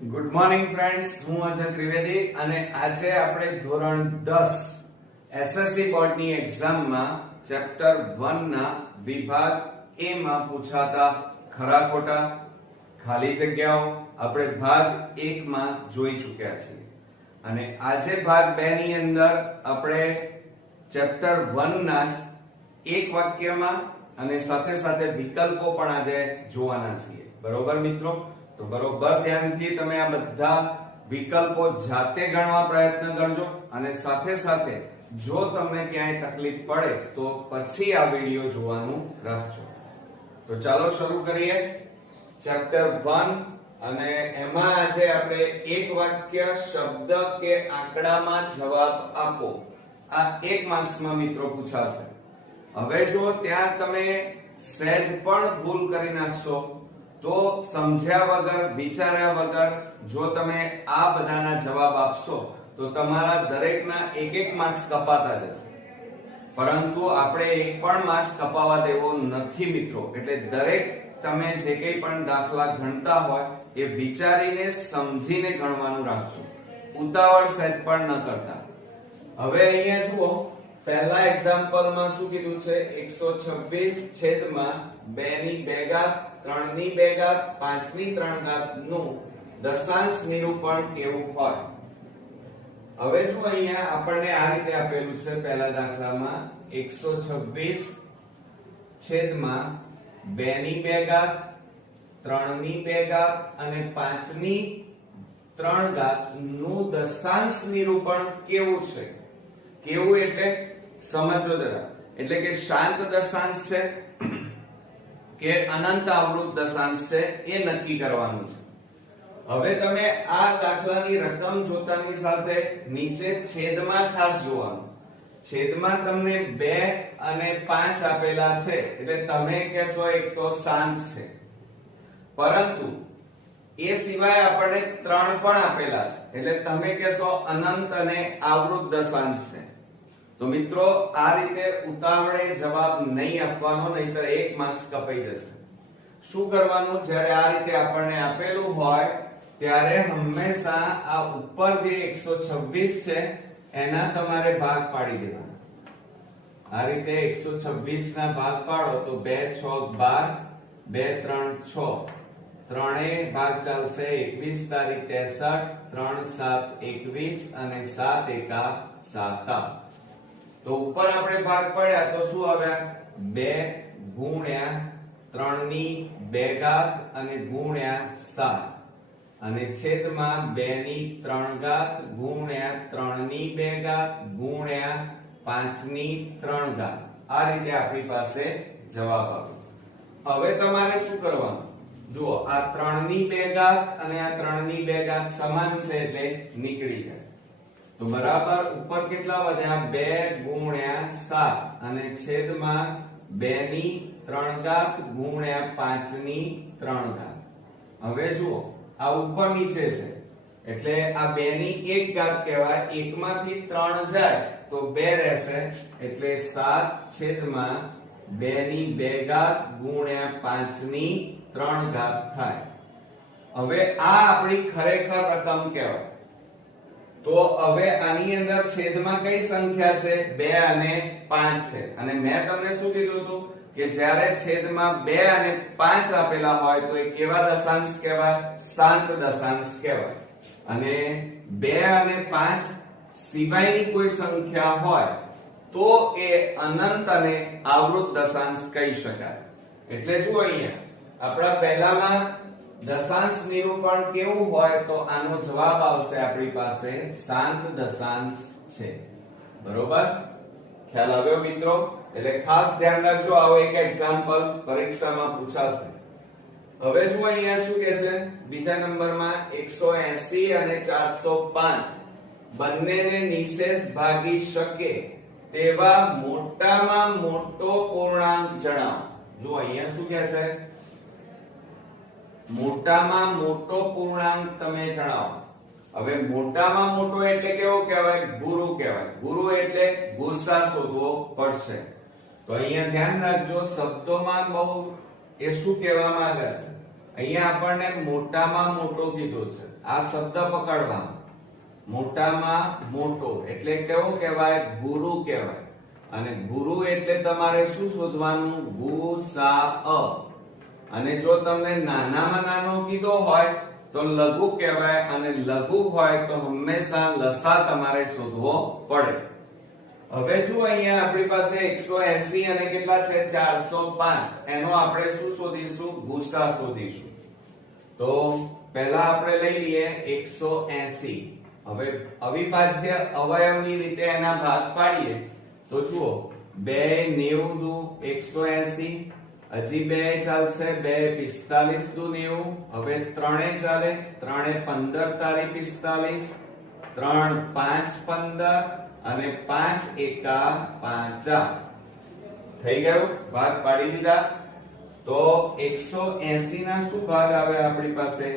Good morning friends, હું અજય ત્રિવેદી અને આજે આપણે ધોરણ 10 એસએસસી બોર્ડની એક્ઝામમાં ચેપ્ટર 1 ના વિભાગ એ માં પૂછાતા ખરા ખોટા ખાલી જગ્યાઓ આપણે ભાગ 1 માં જોઈ ચૂક્યા છીએ અને આજે ભાગ 2 ની અંદર આપણે ચેપ્ટર 1 ના જ એક વાક્યમાં અને સાથે સાથે વિકલ્પો પણ આજે જોવાના છીએ. બરોબર મિત્રો? તો બરોબર ધ્યાનથી તમે આ બધા વિકલ્પો જાતે ગણવા પ્રયત્ન કરજો અને સાથે સાથે જો તમને ક્યાંય તકલીફ પડે તો પછી આ વિડિયો જોવાનું રાખજો. તો ચાલો શરૂ કરીએ ચેપ્ટર 1 અને એમાં આજે આપણે એક વાક્ય શબ્દ કે આંકડામાં જવાબ આપો આ 1 માર્ક્સમાં મિત્રો પૂછાશે. હવે જો ત્યાં તમે સહેજ પણ ભૂલ કરી નાખશો તો સમજ્યા વગર વિચાર્યા વગર જો તમે આ બધાના જવાબ આપશો તો તમારા દરેકના એક માર્ક્સ કપાતા જશે. પરંતુ આપણે એક પણ માર્ક્સ કપાવવા દેવો નથી મિત્રો. એટલે દરેક તમે જે કંઈ પણ દાખલા ગણતા હોય એ વિચારીને સમજીને ગણવાનું રાખજો. ઉતાવળ સહેજ પણ ન કરતા. હવે અહીંયા જુઓ, પહેલા એક્ઝામ્પલમાં શું કીધું છે? 126 છેદમાં 2 ની 2 ઘાત 3 ની 2 ઘાત 5 ની 3 ઘાત નું દશાંશ નિરૂપણ કેવું હોય? હવે જો અહીંયા આપણને આ રીતે આપેલું છે પહેલા દાખલામાં 126 છેદમાં 2 ની 2 ઘાત 3 ની 2 ઘાત અને 5 ની 3 ઘાત નું દશાંશ નિરૂપણ કેવું છે? કેવું એટલે સમજો જરા. એટલે કે શાંત દશાંશ છે કે અનંત આવૃત દશાંશ છે એ નક્કી કરવાનું છે. હવે તમે આ દાખલાની રકમ જોતાની સાથે નીચે છેદમાં ખાસ જોવાનું. છેદમાં તમને 2 અને 5 આપેલા છે એટલે તમે કહેશો એક તો શાંત છે, પરંતુ એ સિવાય આપણને 3 પણ આપેલા છે એટલે તમે કહેશો અનંત અને આવૃત દશાંશ છે. તો મિત્રો આ રીતે ઉતાવળે જવાબ નહીં આપવાનો, નહીતર 1 માર્ક્સ કપાઈ જશે. શું કરવાનું? જ્યારે આ રીતે આપણને આપેલું હોય ત્યારે હંમેશા આ ઉપર જે 126 છે એના તમારે ભાગ પાડી દેવાના. આ રીતે 126 ના ભાગ પાડો તો 2 6 12 2 3 6 ત્રણેય ભાગ ચાલશે 21 તારીખ 63 3 7 21 અને 7 એકા 7. તો ઉપર આપણે ભાગ પાડ્યા તો શું આવ્યા? 2 ગુણ્યા 3 ની 2 ઘાત અને ગુણ્યા 7 અને છેદમાં 2 ની 3 ઘાત ગુણ્યા 3 ની 2 ઘાત ગુણ્યા 5 ની 3 ઘાત. આ રીતે આપણી પાસે જવાબ આવ્યો. હવે તમારે શું કરવાનું? જુઓ, આ 3 ની 2 ઘાત અને આ 3 ની 2 ઘાત સમાન છે એટલે નીકળી જાય. તો બરાબર ઉપર કેટલા વધ્યા? 2 ગુણ્યા 7 અને છેદમાં 2 ની 3 ઘાત ગુણ્યા 5 ની 3 ઘાત. હવે જુઓ, આ ઉપર નીચે છે એટલે આ 2 ની 1 ઘાત કહેવાય. 1 માંથી 3 જાય તો 2 રહેશે એટલે 7 છેદમાં 2 ની 2 ઘાત ગુણ્યા 5 ની 3 ઘાત થાય. હવે આ આપણી ખરેખર રકમ કહેવાય. તો હવે આની અંદર છેદમાં કઈ સંખ્યા છે? 2 અને 5 છે. અને મેં તમને શું કીધું હતું કે જ્યારે છેદમાં 2 અને 5 આપેલા હોય તો એ કેવા દશાંશ કહેવાય? શાંત દશાંશ કહેવાય. અને 2 અને 5 સિવાયની કોઈ સંખ્યા હોય તો એ અનંત અને આવૃત દશાંશ કહી શકાય. એટલે જુઓ અહીંયા આપણા પહેલામાં દશાંશ નિરૂપણ કેવું હોય તો આનો જવાબ આવશે આપણી પાસે શાંત દશાંશ છે. બરોબર? ખ્યાલ આવ્યો મિત્રો? એટલે ખાસ ધ્યાન રાખજો, આવો એક એક્ઝામ્પલ પરીક્ષામાં પૂછાશે. હવે જુઓ અહીંયા શું કહે છે? બીજા નંબરમાં 180 અને 405 બંનેને નિશેષ ભાગી શકે તેવા મોટામાં મોટો પૂર્ણાંક જણાવો. જુઓ અહીંયા શું કહે છે? મોટામાં મોટો પૂર્ણાંક તમે જણાવો. હવે મોટામાં મોટો એટલે કેવો કહેવાય? ગુરુ કહેવાય. ગુરુ એટલે ગુસ્સા શોધવો પડશે. તો અહીંયા ધ્યાન રાખજો, શબ્દોમાં બહુ એ શું કહેવા માંગે છે? અહીંયા આપણને મોટામાં મોટો કીધો છે. આ શબ્દ પકડવાનો. મોટામાં મોટો એટલે કેવો કહેવાય? ગુરુ કહેવાય. અને ગુરુ એટલે તમારે શું શોધવાનું? ગુસાઅ. અને જો તમને નાનામાં નાનો કીધો હોય તો લઘુ કહેવાય, અને લઘુ હોય તો હંમેશા લસા તમારે શોધવો પડે. હવે જો અહીંયા આપણી પાસે 180 અને કેટલા છે? 405. એનો આપણે શું શોધીશું? ગુસા શોધીશું. તો પહેલા આપણે લઈ લઈએ 180. હવે અવિભાજ્ય અવયવની રીતે એના ભાગ પાડીએ તો જુઓ 2 90 દુ 180, હજી 2 ચાલશે, 2 45 દુ 90, હવે 3 ચાલે, 3 15 તારી 45, 3 5 15 અને 5 એકા 5. થઈ ગયું? ભાગ પાડી દીધા. તો 180 ના શું ભાગ આવે આપણી પાસે?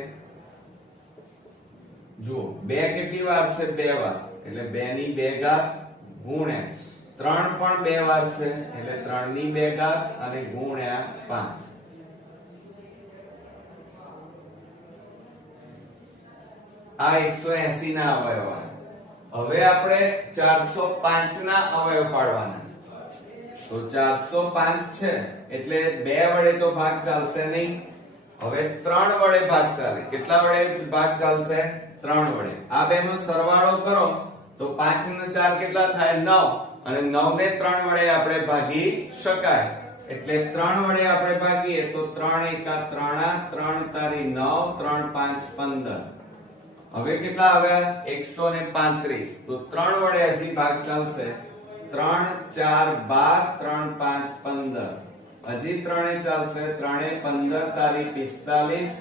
જુઓ 2 કેટલી વાર છે? 2 વાર, એટલે 2 ની 2 ઘાત ગુણ્યા 3 પણ 2 વાર છે, એટલે 3 ની 2 ઘાત અને ગુણ્યા 5. આ 180 ના અવયવ આવે. હવે આપણે 405 ના અવયવ પાડવાના. તો 405 છે એટલે 2 વડે તો ભાગ ચાલશે નહીં. હવે 3 વડે ભાગ ચાલે. કેટલા વડે ભાગ ચાલશે? 3 વડે. આ બેનો સરવાળો કરો તો 5 ને 4 કેટલા થાય? 9. અને 9 ને 3 વડે આપણે ભાગી શકાય. એટલે 3 વડે આપણે ભાગીએ તો 3 એકા 3, 3 તારી 9, 3 5 15. હવે કેટલા આવ્યા? 135. તો 3 વડે હજી ભાગ ચાલશે. 3 4 12, 3 5 15. હજી 3 ચાલશે. 3 15 તારી 45,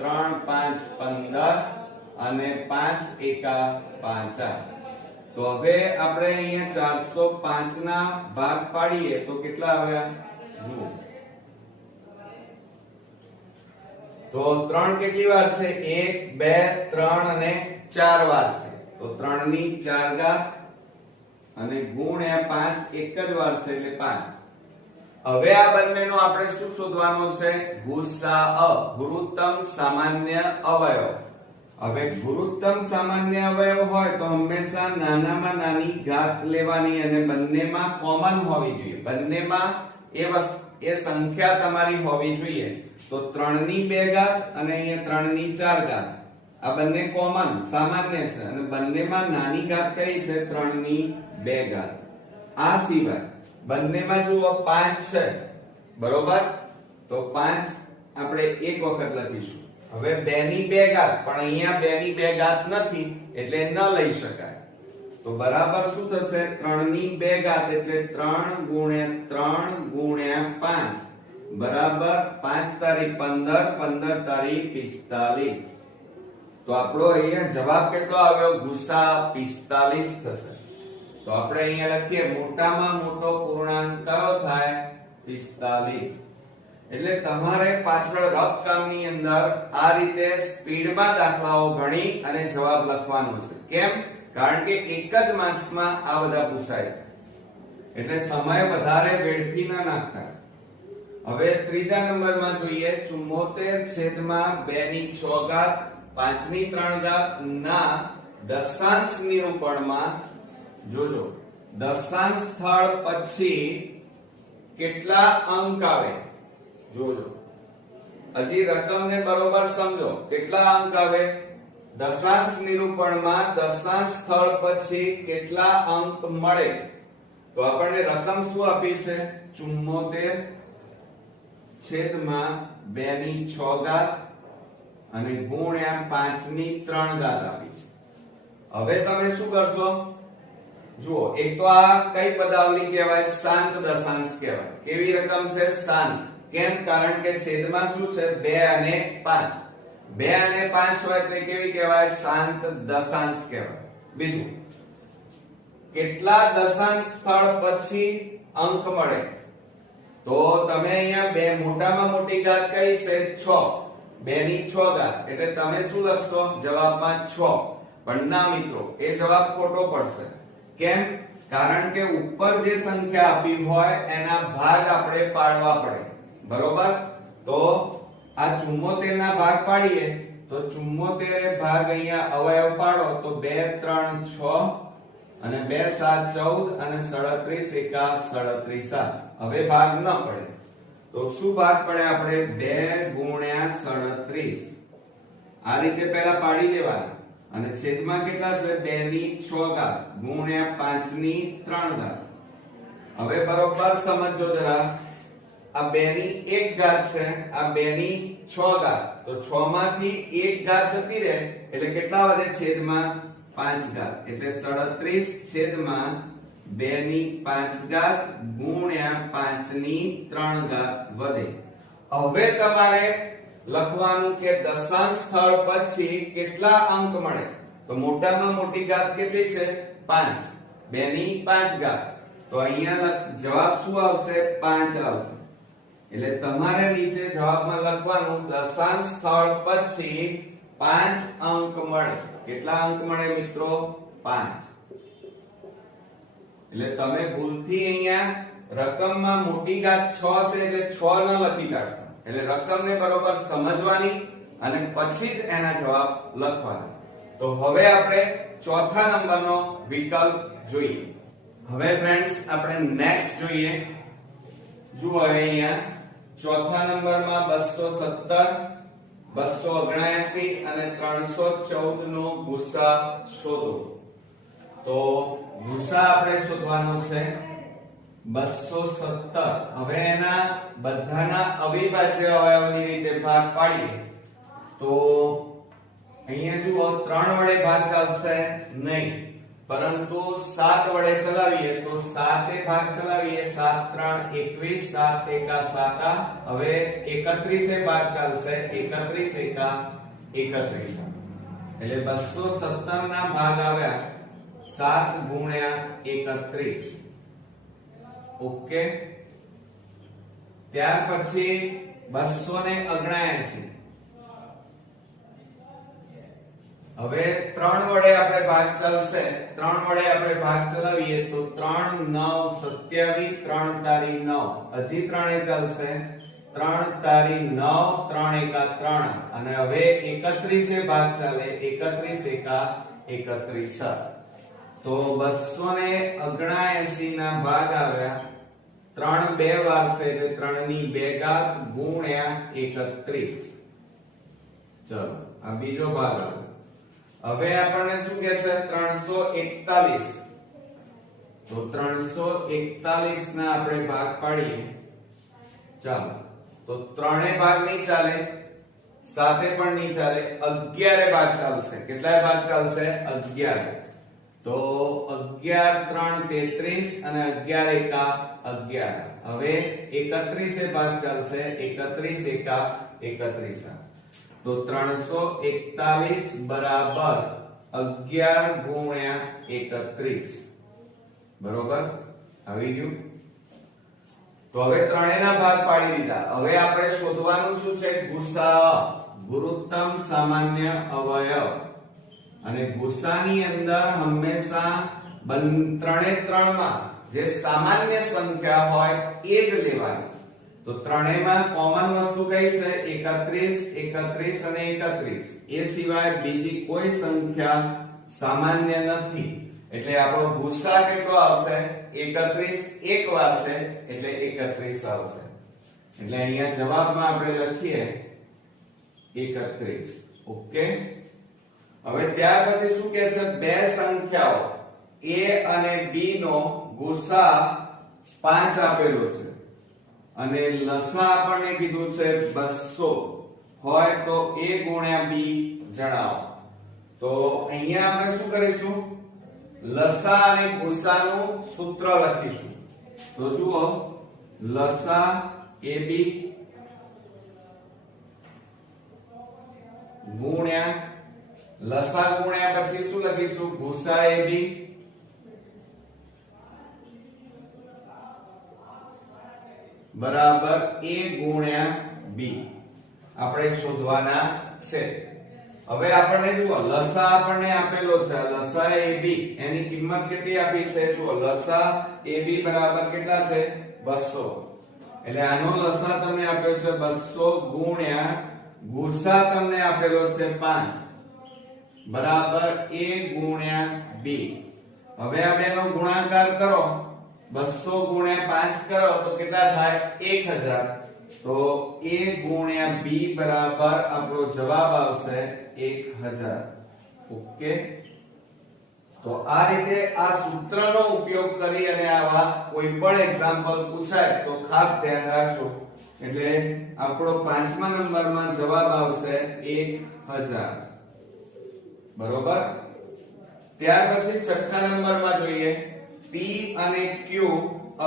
3 5 15 અને 5 એકા 5. તો હવે આપણે અહીંયા 405 ના ભાગ પાડીએ તો કેટલા આવ્યા? જુઓ તો 3 કેટલી વાર છે? 1 2 3 અને 4 વાર છે. તો 3 ની 4 ઘાત અને ગુણ્યા 5 એક જ વાર છે એટલે 5. હવે આ બંનેનો આપણે શું શોધવાનો છે? ગુસાઅ, ગુરુત્તમ સામાન્ય અવયવ. હવે ગુરુત્તમ સામાન્ય અવયવ હોય તો હંમેશા નાનામાં નાની ઘાત લેવાની અને બંનેમાં કોમન હોવી જોઈએ. બંનેમાં એ સંખ્યા તમારી હોવી જોઈએ. તો 3 ની 2 ઘાત અને અહીંયા 3 ની 4 ઘાત આ બંને કોમન સામાન્ય છે અને બંનેમાં નાની ઘાત કઈ છે? 3 ની 2 ઘાત. આ સિવાય બંનેમાં જુઓ 5 છે, બરોબર? તો 5 આપણે એક વખત લખીશું. હવે 2 ની 2 ઘાત, પણ અહીંયા 2 ની 2 ઘાત નથી એટલે ન લઈ શકાય. તો બરાબર શું થશે? 3 ની 2 ઘાત એટલે 3 ગુણ્યા 3 ગુણ્યા 5 બરાબર 5 તારી 15, 15 તારી 45. તો આપણો અહીંયા જવાબ કેટલો આવ્યો? ગુસા 45 થશે. તો આપણે અહીંયા લખીએ મોટામાં મોટો પૂર્ણાંક કયો થાય? 45. એટલે તમારે પાછળ રફ કામની અંદર આ રીતે સ્પીડમાં દાખલાઓ ગણી અને જવાબ લખવાનો છે. કેમ? કારણ કે એક જ માર્ક્સમાં આ બધા પૂછાય છે. એટલે સમય વધારે વેડફી ન નાખતા. હવે ત્રીજા નંબરમાં જોઈએ 74/2 ની 6 ઘાત 5 ની 3 ઘાત ના દશાંશ નિરૂપણમાં જોજો દશાંશ સ્થળ પછી કેટલા અંક આવે? જોજો હજી રકમને બરોબર સમજો. કેટલા અંક આવે? દશાંશ નિરૂપણમાં દશાંશ સ્થળ પછી કેટલા અંક મળે? તો આપણને રકમ શું આપી છે? 74/2 ની 6 ઘાત અને ગુણ્યા 5 ની 3 ઘાત આપી છે. હવે તમે શું કરશો? જુઓ એક તો આ કઈ પદાવલી કહેવાય? શાંત દશાંશ કહેવાય. કેવી રકમ છે? શાંત. કેમ? કારણ કે છેદમાં શું છે? 2 અને 5. 2 અને 5 હોય તો કેવી કહેવાય? શાંત દશાંશ કહેવાય. બીજું, કેટલા દશાંશ સ્થળ પછી અંક મળે? તો તમે અહીંયા બે મોટામાં મોટી ઘાત કઈ છે? 6. 2 ની 6 ઘાત એટલે તમે શું લખશો જવાબમાં? 6. પણ ના મિત્રો, એ જવાબ ખોટો પડશે. કેમ? કારણ કે ઉપર જે સંખ્યા આપી હોય એના ભાગ આપણે પાડવા પડે, બરોબર? તો આ 74 ના ભાગ પાડીએ તો 74 ભાગ અહીંયા અવયવ પાડો તો 2 3 6 અને 2 7 14 અને 37 એકા 37 હવે ભાગ ન પડે તો શું ભાગ પડે આપણે 2 ગુણ્યા 37 આ રીતે પહેલા પાડી દેવાના અને છેદમાં કેટલા છે 2 ની 6 ઘાત ગુણ્યા 5 ની 3 ઘાત હવે બરોબર સમજો જરા આ 2 ની 1 ઘાત છે આ 2 ની 6 ઘાત તો 6 માંથી 1 ઘાત જતી રહે એટલે કેટલા વધે છેદમાં 5 ઘાત એટલે 37 છેદમાં 2 ની 5 ઘાત ગુણ્યા 5 ની 3 ઘાત વધે હવે તમારે લખવાનું કે દશાંશ સ્થળ પછી કેટલા અંક મળે તો મોટામાં મોટી ઘાત કેટલી છે 5 2 ની 5 ઘાત તો અહીંયા જવાબ શું આવશે 5 આવશે એટલે તમારે નીચે જવાબમાં લખવાનું દશાંશ સ્થળ પછી 5 અંક મળે કેટલા અંક મળે મિત્રો 5 એટલે તમે ભૂલથી અહીંયા રકમમાં મોટી ઘાત 6 છે એટલે 6 ન લખી કાઢતા એટલે રકમને બરોબર સમજવાની અને પછી જ એના જવાબ લખવાના તો હવે આપણે ચોથા નંબરનો વિકલ્પ જોઈએ હવે ફ્રેન્ડ્સ આપણે નેક્સ્ટ જોઈએ જુઓ અહીંયા ચોથા નંબરમાં 217 279 અને 314 નો ગુસા શોધો તો ગુસા આપણે શોધવાનો છે 217 હવે એના બધાના અવિભાજ્ય અવયવની રીતે ભાગ પાડીએ તો અહીંયા જુઓ 3 વડે ભાગ ચાલશે નહીં પરંતુ 7 વડે ચલાવીએ તો 7 ભાગ ચલાવીએ 7 3 21 7 એકા 7 હવે 31 ભાગ ચાલશે 31 એકા 31 એટલે 217 ના ભાગ આવ્યા 7 ગુણ્યા 31 ઓકે ત્યાર પછી 279 હવે 3 વડે આપણે ભાગ ચાલશે 3 વડે આપણે ભાગ ચલાવીએ તો 3 9 27 3 તારી 9 હજી 3 એ ચાલશે 3 તારી 9 3 એકા 3 અને હવે 31 એ ભાગ ચાલે 31 એકા 31 તો 279 ના ભાગ આવ્યા 3 બે વાર છે એટલે 3 ની 2 ઘાત ગુણ્યા 31 ચલો આ બીજો ભાગ આવ્યો હવે આપણને શું કહે છે 341 તો 341 ના આપણે ભાગ પાડીએ ચાલો તો 3 ભાગ નહીં ચાલે 7 પણ નહીં ચાલે 11 ભાગ ચાલશે કેટલાય ભાગ ચાલશે 11 તો 11 3 33 અને 11 એકા 11 હવે 31 ભાગ ચાલશે 31 એકા 31 તો 341 બરાબર 11 ગુણ્યા 31 બરોબર આવી ગયું તો હવે ત્રણેયના ભાગ પાડી દીધા હવે આપણે શોધવાનું શું છે ગુસા ગુરુત્તમ સામાન્ય અવયવ અને ગુસાની અંદર હંમેશા ત્રણે ત્રણમાં જે સામાન્ય સંખ્યા હોય એ જ લેવાની તો ત્રણેયમાં કોમન વસ્તુ કઈ છે 31 31 અને 31 એ સિવાય બીજી કોઈ સંખ્યા સામાન્ય નથી એટલે આપણો ગુસા કેટલો આવશે 31 એક વાર છે એટલે 31 આવશે એટલે અહીંયા જવાબમાં આપણે લખીએ 31 ઓકે હવે ત્યાર પછી શું કહે છે બે સંખ્યાઓ a અને b નો ગુસા 5 આપેલો છે અને લસા આપણને કીધું છે 200 હોય તો a ગુણ્યા b જણાવો તો અહીંયા આપણે શું કરીશું લસા અને ગુસાનું સૂત્ર લખીશું તો જુઓ લસા ab ગુણ્યા લસા ગુણ્યા પછી શું લખીશું ગુસા ab બરાબર a ગુણ્યા b આપણે શોધવાના છે હવે આપણને જુઓ લસા આપણને આપેલો છે લસા ab એની કિંમત કેટલી આપી છે જુઓ લસા ab બરાબર કેટલા છે 200 એટલે આનો લસા તમને આપ્યો છે 200 ગુણ્યા ગુસા તમને આપેલો છે 5 બરાબર a ગુણ્યા b. હવે આ બેનો ગુણાકાર કરો 200 ગુણ્યા 5 કરો તો કેટલા થાય 1000. તો a ગુણ્યા b બરાબર આપણો જવાબ આવશે 1000. ઓકે, તો આ રીતે આ સૂત્રનો ઉપયોગ કરી અને આવા કોઈ પણ એક્ઝામ્પલ પૂછાય તો ખાસ ધ્યાન રાખજો. એટલે આપણો 5મા નંબરમાં જવાબ આવશે 1000. બરોબર. ત્યાર પછી 6થા નંબરમાં જોઈએ p અને q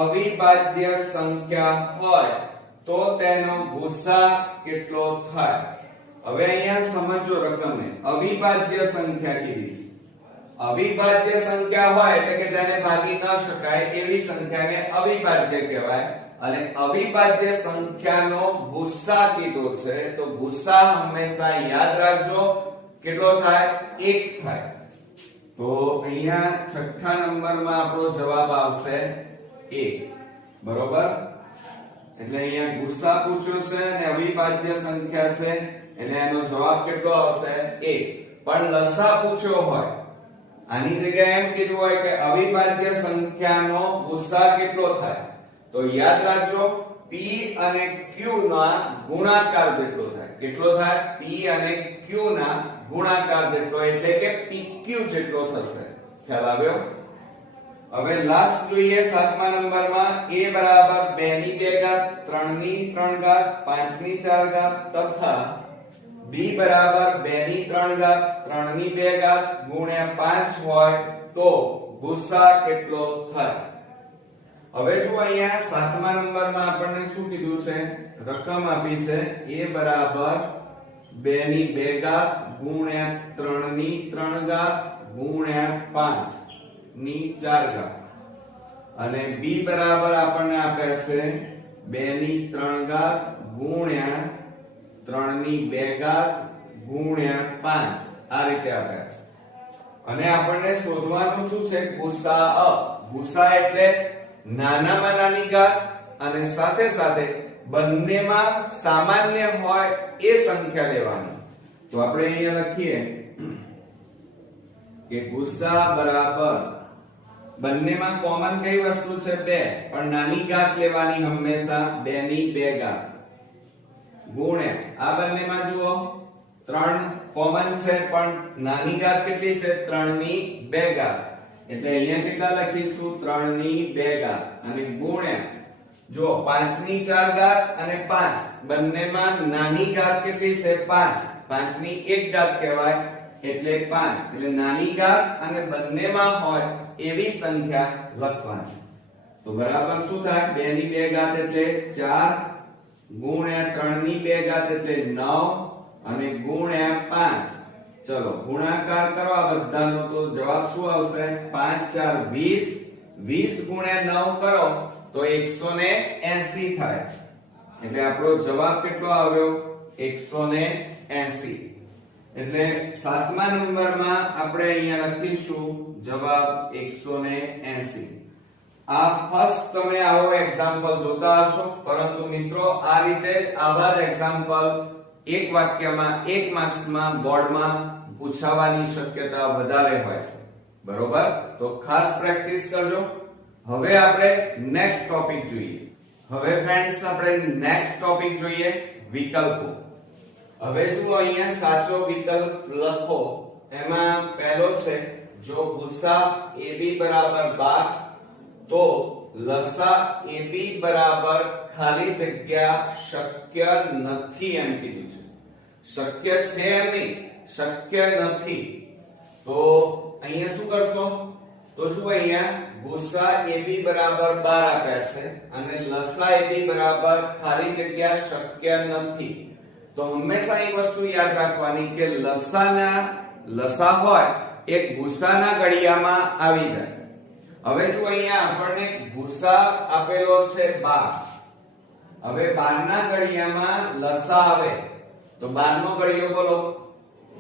અવિભાજ્ય સંખ્યા હોય તો તેનો ભૂસા કેટલો થાય. હવે અહીંયા સમજો રકમને. અવિભાજ્ય સંખ્યા કીધી છે. અવિભાજ્ય સંખ્યા હોય એટલે કે જેને ભાગી ન શકાય એવી સંખ્યાને અવિભાજ્ય કહેવાય. અને અવિભાજ્ય સંખ્યાનો ભૂસા કીધો છે તો ભૂસા હંમેશા યાદ રાખજો કેટલો થાય 1 થાય. તો અહીંયા 6થા નંબરમાં આપણો જવાબ આવશે 1. બરોબર. એટલે અહીંયા ભૂસા પૂછ્યો છે અને અવિભાજ્ય સંખ્યા છે એટલે એનો જવાબ કેટલો આવશે 1. પણ લસા પૂછ્યો હોય આની જગ્યાએ એમ કીધું હોય કે અવિભાજ્ય સંખ્યાનો ભૂસા કેટલો થાય તો યાદ રાખજો p અને q ના ગુણાકાર જેટલો થાય. કેટલો થાય? p અને q ના ગુણાકાર જેટલો એટલે કે pq જેટલો થશે. ખ્યાલ આવ્યો? હવે લાસ્ટ જોઈએ 7મા નંબરમાં a બરાબર 2 ની 2 ઘાત 3 ની 3 ઘાત 5 ની 4 ઘાત તથા b બરાબર 2 ની 3 ઘાત 3 ની 2 ઘાત ગુણ્યા 5 હોય તો ભૂસા કેટલો થાય. હવે જો અહીંયા 7મા નંબરમાં આપણને શું કીધું છે? રકમ આપી છે a બરાબર 2 ની 2 ઘાત ગુણ્યા 3 ની 3 ઘાત ગુણ્યા 5 ની 4 ઘાત અને b બરાબર આપણને આપ્યા છે 2 ની 3 ઘાત ગુણ્યા 3 ની 2 ઘાત ગુણ્યા 5 આ રીતે આપ્યા છે. અને આપણને શોધવાનું શું છે? ભૂસા. ભૂસા એટલે નાનામાં નાની ઘાત અને સાથે સાથે બંનેમાં સામાન્ય હોય એ સંખ્યા લેવાની. તો આપણે અહીંયા લખીએ કે ભૂસા બરાબર બંનેમાં કોમન કઈ વસ્તુ છે? 2. પણ નાની ઘાત લેવાની હંમેશા 2 ની 2 ઘાત ગુણ્યા આ બંનેમાં જુઓ 3 કોમન છે પણ નાની ઘાત કેટલી છે? 3 ની 2 ઘાત. એટલે અહીંયા કેટલા લખીશું? 3 ની 2 ઘાત અને ગુણ્યા જો 5 ની 4 ઘાત અને 5 બંનેમાં નાની ઘાત કેટલી છે? 5. 5 ની 1 ઘાત કહેવાય એટલે 5. એટલે નાની ઘાત અને બંનેમાં હોય એવી સંખ્યા લખવાની. તો બરાબર શું થાય? 2 ની 2 ઘાત એટલે 4 ગુણ્યા 3 ની 2 ઘાત એટલે 9 અને ગુણ્યા 5. ચલો ગુણાકાર કરવા બધાનો તો જવાબ શું આવશે? 5 4 20. 20 ગુણ્યા 9 કરો તો 180 થાય. એટલે આપણો જવાબ કેટલો આવ્યો? 180. એટલે 7મા નંબરમાં આપણે અહીંયા લખીશું જવાબ 180. આ ફર્સ્ટ તમે આવો એક્ઝામ્પલ જોતા હશો, પરંતુ મિત્રો આ રીતે આવા જ એક્ઝામ્પલ એક વાક્યમાં 1 માર્ક્સમાં બોર્ડમાં પૂછાવાની શક્યતા વધારે હોય છે. બરોબર? તો ખાસ પ્રેક્ટિસ કરજો. હવે આપણે નેક્સ્ટ ટોપિક જોઈએ. હવે ફ્રેન્ડ્સ આપણે નેક્સ્ટ ટોપિક જોઈએ વિકલ્પો. હવે જુઓ અહીંયા સાચો વિકલ્પ લખો. એમાં પહેલો છે જો ભૂસા AB બરાબર 12 તો લસા AB બરાબર ખાલી જગ્યા શક્ય નથી એમ કીધું છે. શક્ય છે એમ નહીં, શક્ય નથી. તો અહીંયા શું કરશો? તો જો અહીંયા ભૂસા AB બરાબર 12 આપ્યા છે અને લસા AB બરાબર ખાલી જગ્યા શક્ય નથી. તો હંમેશા એક વસ્તુ યાદ રાખવાની કે લસા હોય એક ભૂસાના ઘડિયામાં આવી જાય. હવે જો અહીંયા આપણને ભૂસા આપેલો છે 12. હવે 12 ના ઘડિયામાં લસા આવે તો 12 નો ઘડિયો બોલો.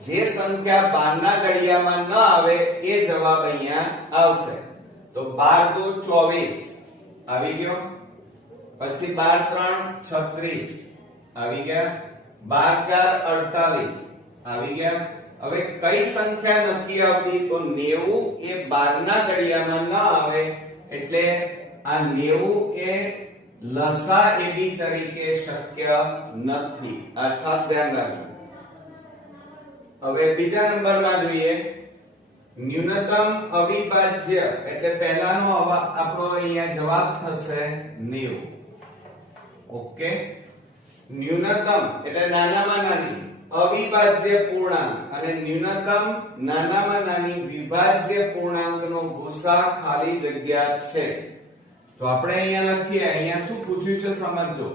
જે સંખ્યા 12 ના ઘડિયામાં ન આવે એ જવાબ અહીંયા આવશે. તો 12 દુ 24 આવી ગયો. પછી 12 3 36 આવી ગયા, 12 4 48 આવી ગયા. હવે કઈ સંખ્યા નથી આવતી? તો 90 એ 12 ના ઘડિયામાં ન આવે, એટલે આ 90 એ લસા એબી તરીકે શક્ય નથી. આ ખાસ ધ્યાન રાખજો. હવે બીજા નંબરમાં જોઈએ, ન્યૂનતમ અવિભાજ્ય એટલે પહેલાનો આપણો અહીંયા જવાબ થશે 90. ઓકે, ન્યૂનતમ એટલે નાનામાં નાની અવિભાજ્ય પૂર્ણાંક અને ન્યૂનતમ નાનામાં નાની વિભાજ્ય પૂર્ણાંકનો ગુસા ખાલી જગ્યા છે. તો આપણે અહીંયા લખીએ, અહીંયા શું પૂછ્યું છે સમજો.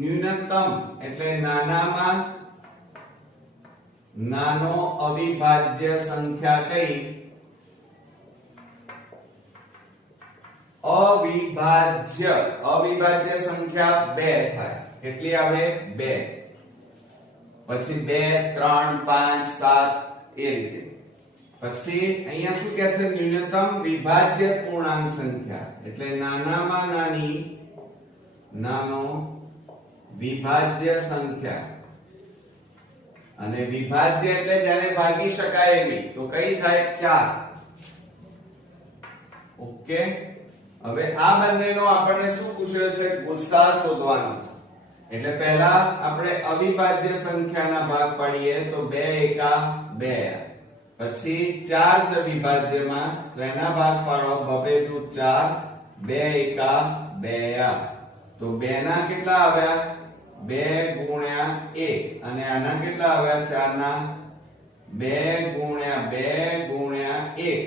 ન્યૂનતમ એટલે નાનામાં નાનો અવિભાજ્ય સંખ્યા કઈ? અવિભાજ્ય સંખ્યા 2 થાય. કેટલી આવે? 2. પછી 2 3 5 7 એ રીતે. પછી અહીંયા શું કહે છે? ન્યૂનતમ વિભાજ્ય પૂર્ણાંક સંખ્યા એટલે નાનામાં નાની નાનો વિભાજ્ય સંખ્યા. અને વિભાજ્ય એટલે જેને ભાગી શકાય એવી. તો કઈ થાય? 4. ઓકે, હવે આ બંનેનો આપણને શું પૂછ્યો છે? ગુસા શોધવાનો છે. એટલે પહેલા આપણે અવિભાજ્ય સંખ્યાના ભાગ પાડીએ તો 2 એકા 2. પછી 4 છે વિભાજ્યમાં, તો એના ભાગ પાડો 2 દુ 4, 2 એકા 2. તો 2 ના કેટલા આવ્યા? 2 ગુણ્યા 1. અને આના કેટલા આવ્યા? 4 ના 2 ગુણ્યા 2 ગુણ્યા 1.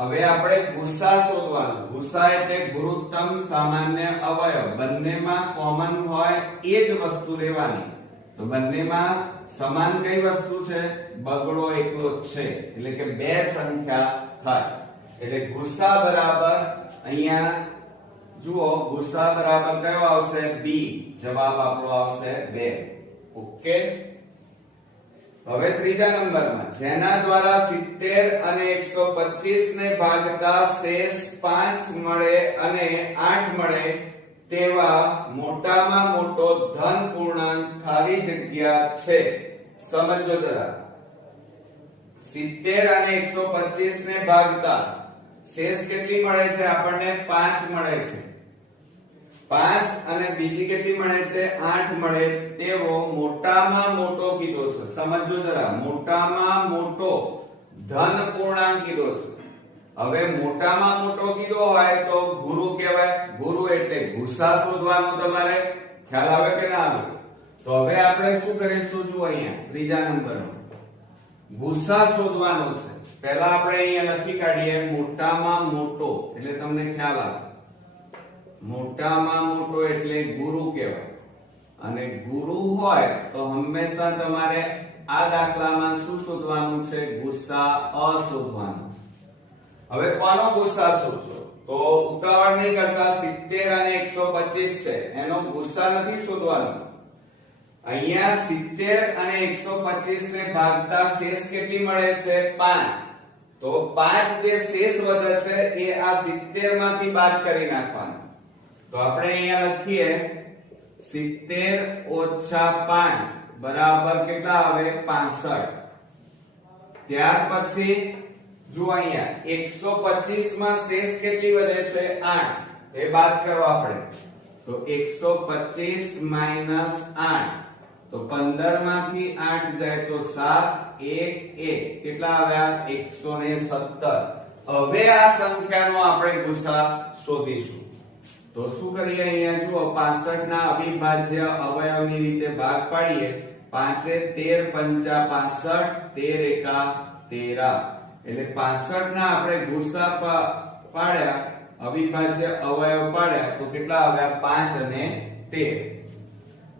હવે આપણે ગુસા શોધવાનો. ગુસા એટલે ગુરુત્તમ સામાન્ય અવયવ. બંનેમાં કોમન હોય એ જ વસ્તુ લેવાની. તો બંનેમાં સમાન કઈ વસ્તુ છે? બગડો એકલો જ છે, એટલે કે 2 સંખ્યા થાય. એટલે ગુસા બરાબર અહીંયા જુઓ, ગુસા બરાબર કયો આવશે? બી. જવાબ આપણો આવશે 2. ઓકે, હવે ત્રીજા નંબરમાં, જેના દ્વારા 70 અને 125 ને ભાગતા શેષ 5 મળે અને 8 મળે તેવા મોટામાં મોટો ધન પૂર્ણાંક ખાલી જગ્યા છે. સમજો જરા. 70 અને 125 ને ભાગતા શેષ કેટલી મળે છે? આપણને 5 મળે છે. 5 અને બીજી કેટલી મળે છે? 8 મળે તેવો મોટામાં મોટો કીધો છે. સમજો જરા, મોટામાં મોટો ધન પૂર્ણાંક કીધો છે. હવે મોટામાં મોટો કીધો હોય તો ગુરુ કહેવાય. ગુરુ એટલે ગુસા શોધવાનો. તમારે ખ્યાલ આવે કે ના આવે? તો હવે આપણે શું કરીશું? જુઓ અહીંયા ત્રીજા નંબરનો ગુસા શોધવાનો છે. પહેલા આપણે અહીંયા લખી કાઢીએ મોટામાં મોટો, એટલે તમને ખ્યાલ આવે. મોટામાં મોટો એટલે ગુરુ કહેવાય. અને ગુરુ હોય તો હંમેશા તમારે આ દાખલામાં શું શોધવાનું છે? ગુસા શોધવાનો છે. હવે કોનો ગુસા શોધશો? તો ઉતાવળ નહીં કરતા. 70 અને 125 છે, એનો ગુસા નથી શોધવાનો. અહીંયા 70 અને 125 ને ભાગતા શેષ કેટલી મળે છે? 5. તો 5 જે શેષ વધે છે એ આ 70 માંથી બાદ કરી નાખવાના. તો આપણે અહીંયા લખીએ 70 ઓછા 5 બરાબર કેટલા આવે? 65. ત્યાર પછી જો અહીંયા 125 માં શેષ કેટલી વધે છે? 8. એ બાદ કરો આપણે. તો 125 માઈનસ 8, તો 15 માંથી 8 જાય તો 7, 1 1 કેટલા આવ્યા? 117. હવે આ સંખ્યાનો આપણે ગુસા શોધીશું. તો શું કરીએ? અહીંયા જુઓ, 65 ના અવિભાજ્ય અવયવની રીતે ભાગ પાડીએ. 5 13 5 65 13 એકા 13. એટલે 65 ના આપણે ગુસા પાડ્યા, અવિભાજ્ય અવયવ પાડ્યા તો કેટલા આવ્યા? 5 અને 13.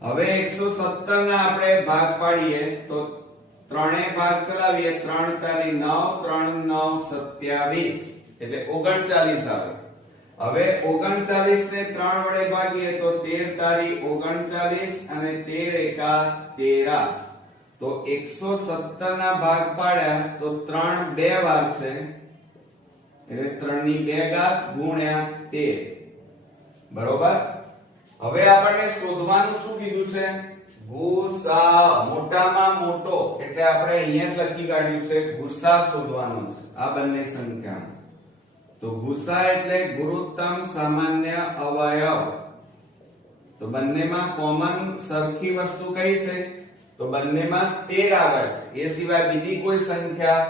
હવે 117 ના આપણે ભાગ પાડીએ તો ત્રણેય ભાગ ચલાવીએ. 3 તારી 9, 3 9 27 એટલે 39 આવે. હવે 39 ને 3 વડે ભાગીએ તો 13 તારી 39 અને 13 એકા 13. તો 117 ના ભાગ પાડ્યા તો 3 બે વાર છે, એટલે 3 ની 2 ઘાત ગુણ્યા 13. બરોબર. હવે આપણને શોધવાનું શું કીધું છે? ગુસા, મોટામાં મોટો, એટલે આપણે અહીંયા જ લખી કાઢ્યું છે ગુસા શોધવાનો છે આ બંને સંખ્યાનો. તો ગુસા એટલે ગુરુત્તમ સામાન્ય અવયવ. તો બંનેમાં કોમન સરખી વસ્તુ કઈ છે? તો બંનેમાં 13 આવે છે. એ સિવાય બીજી કોઈ સંખ્યા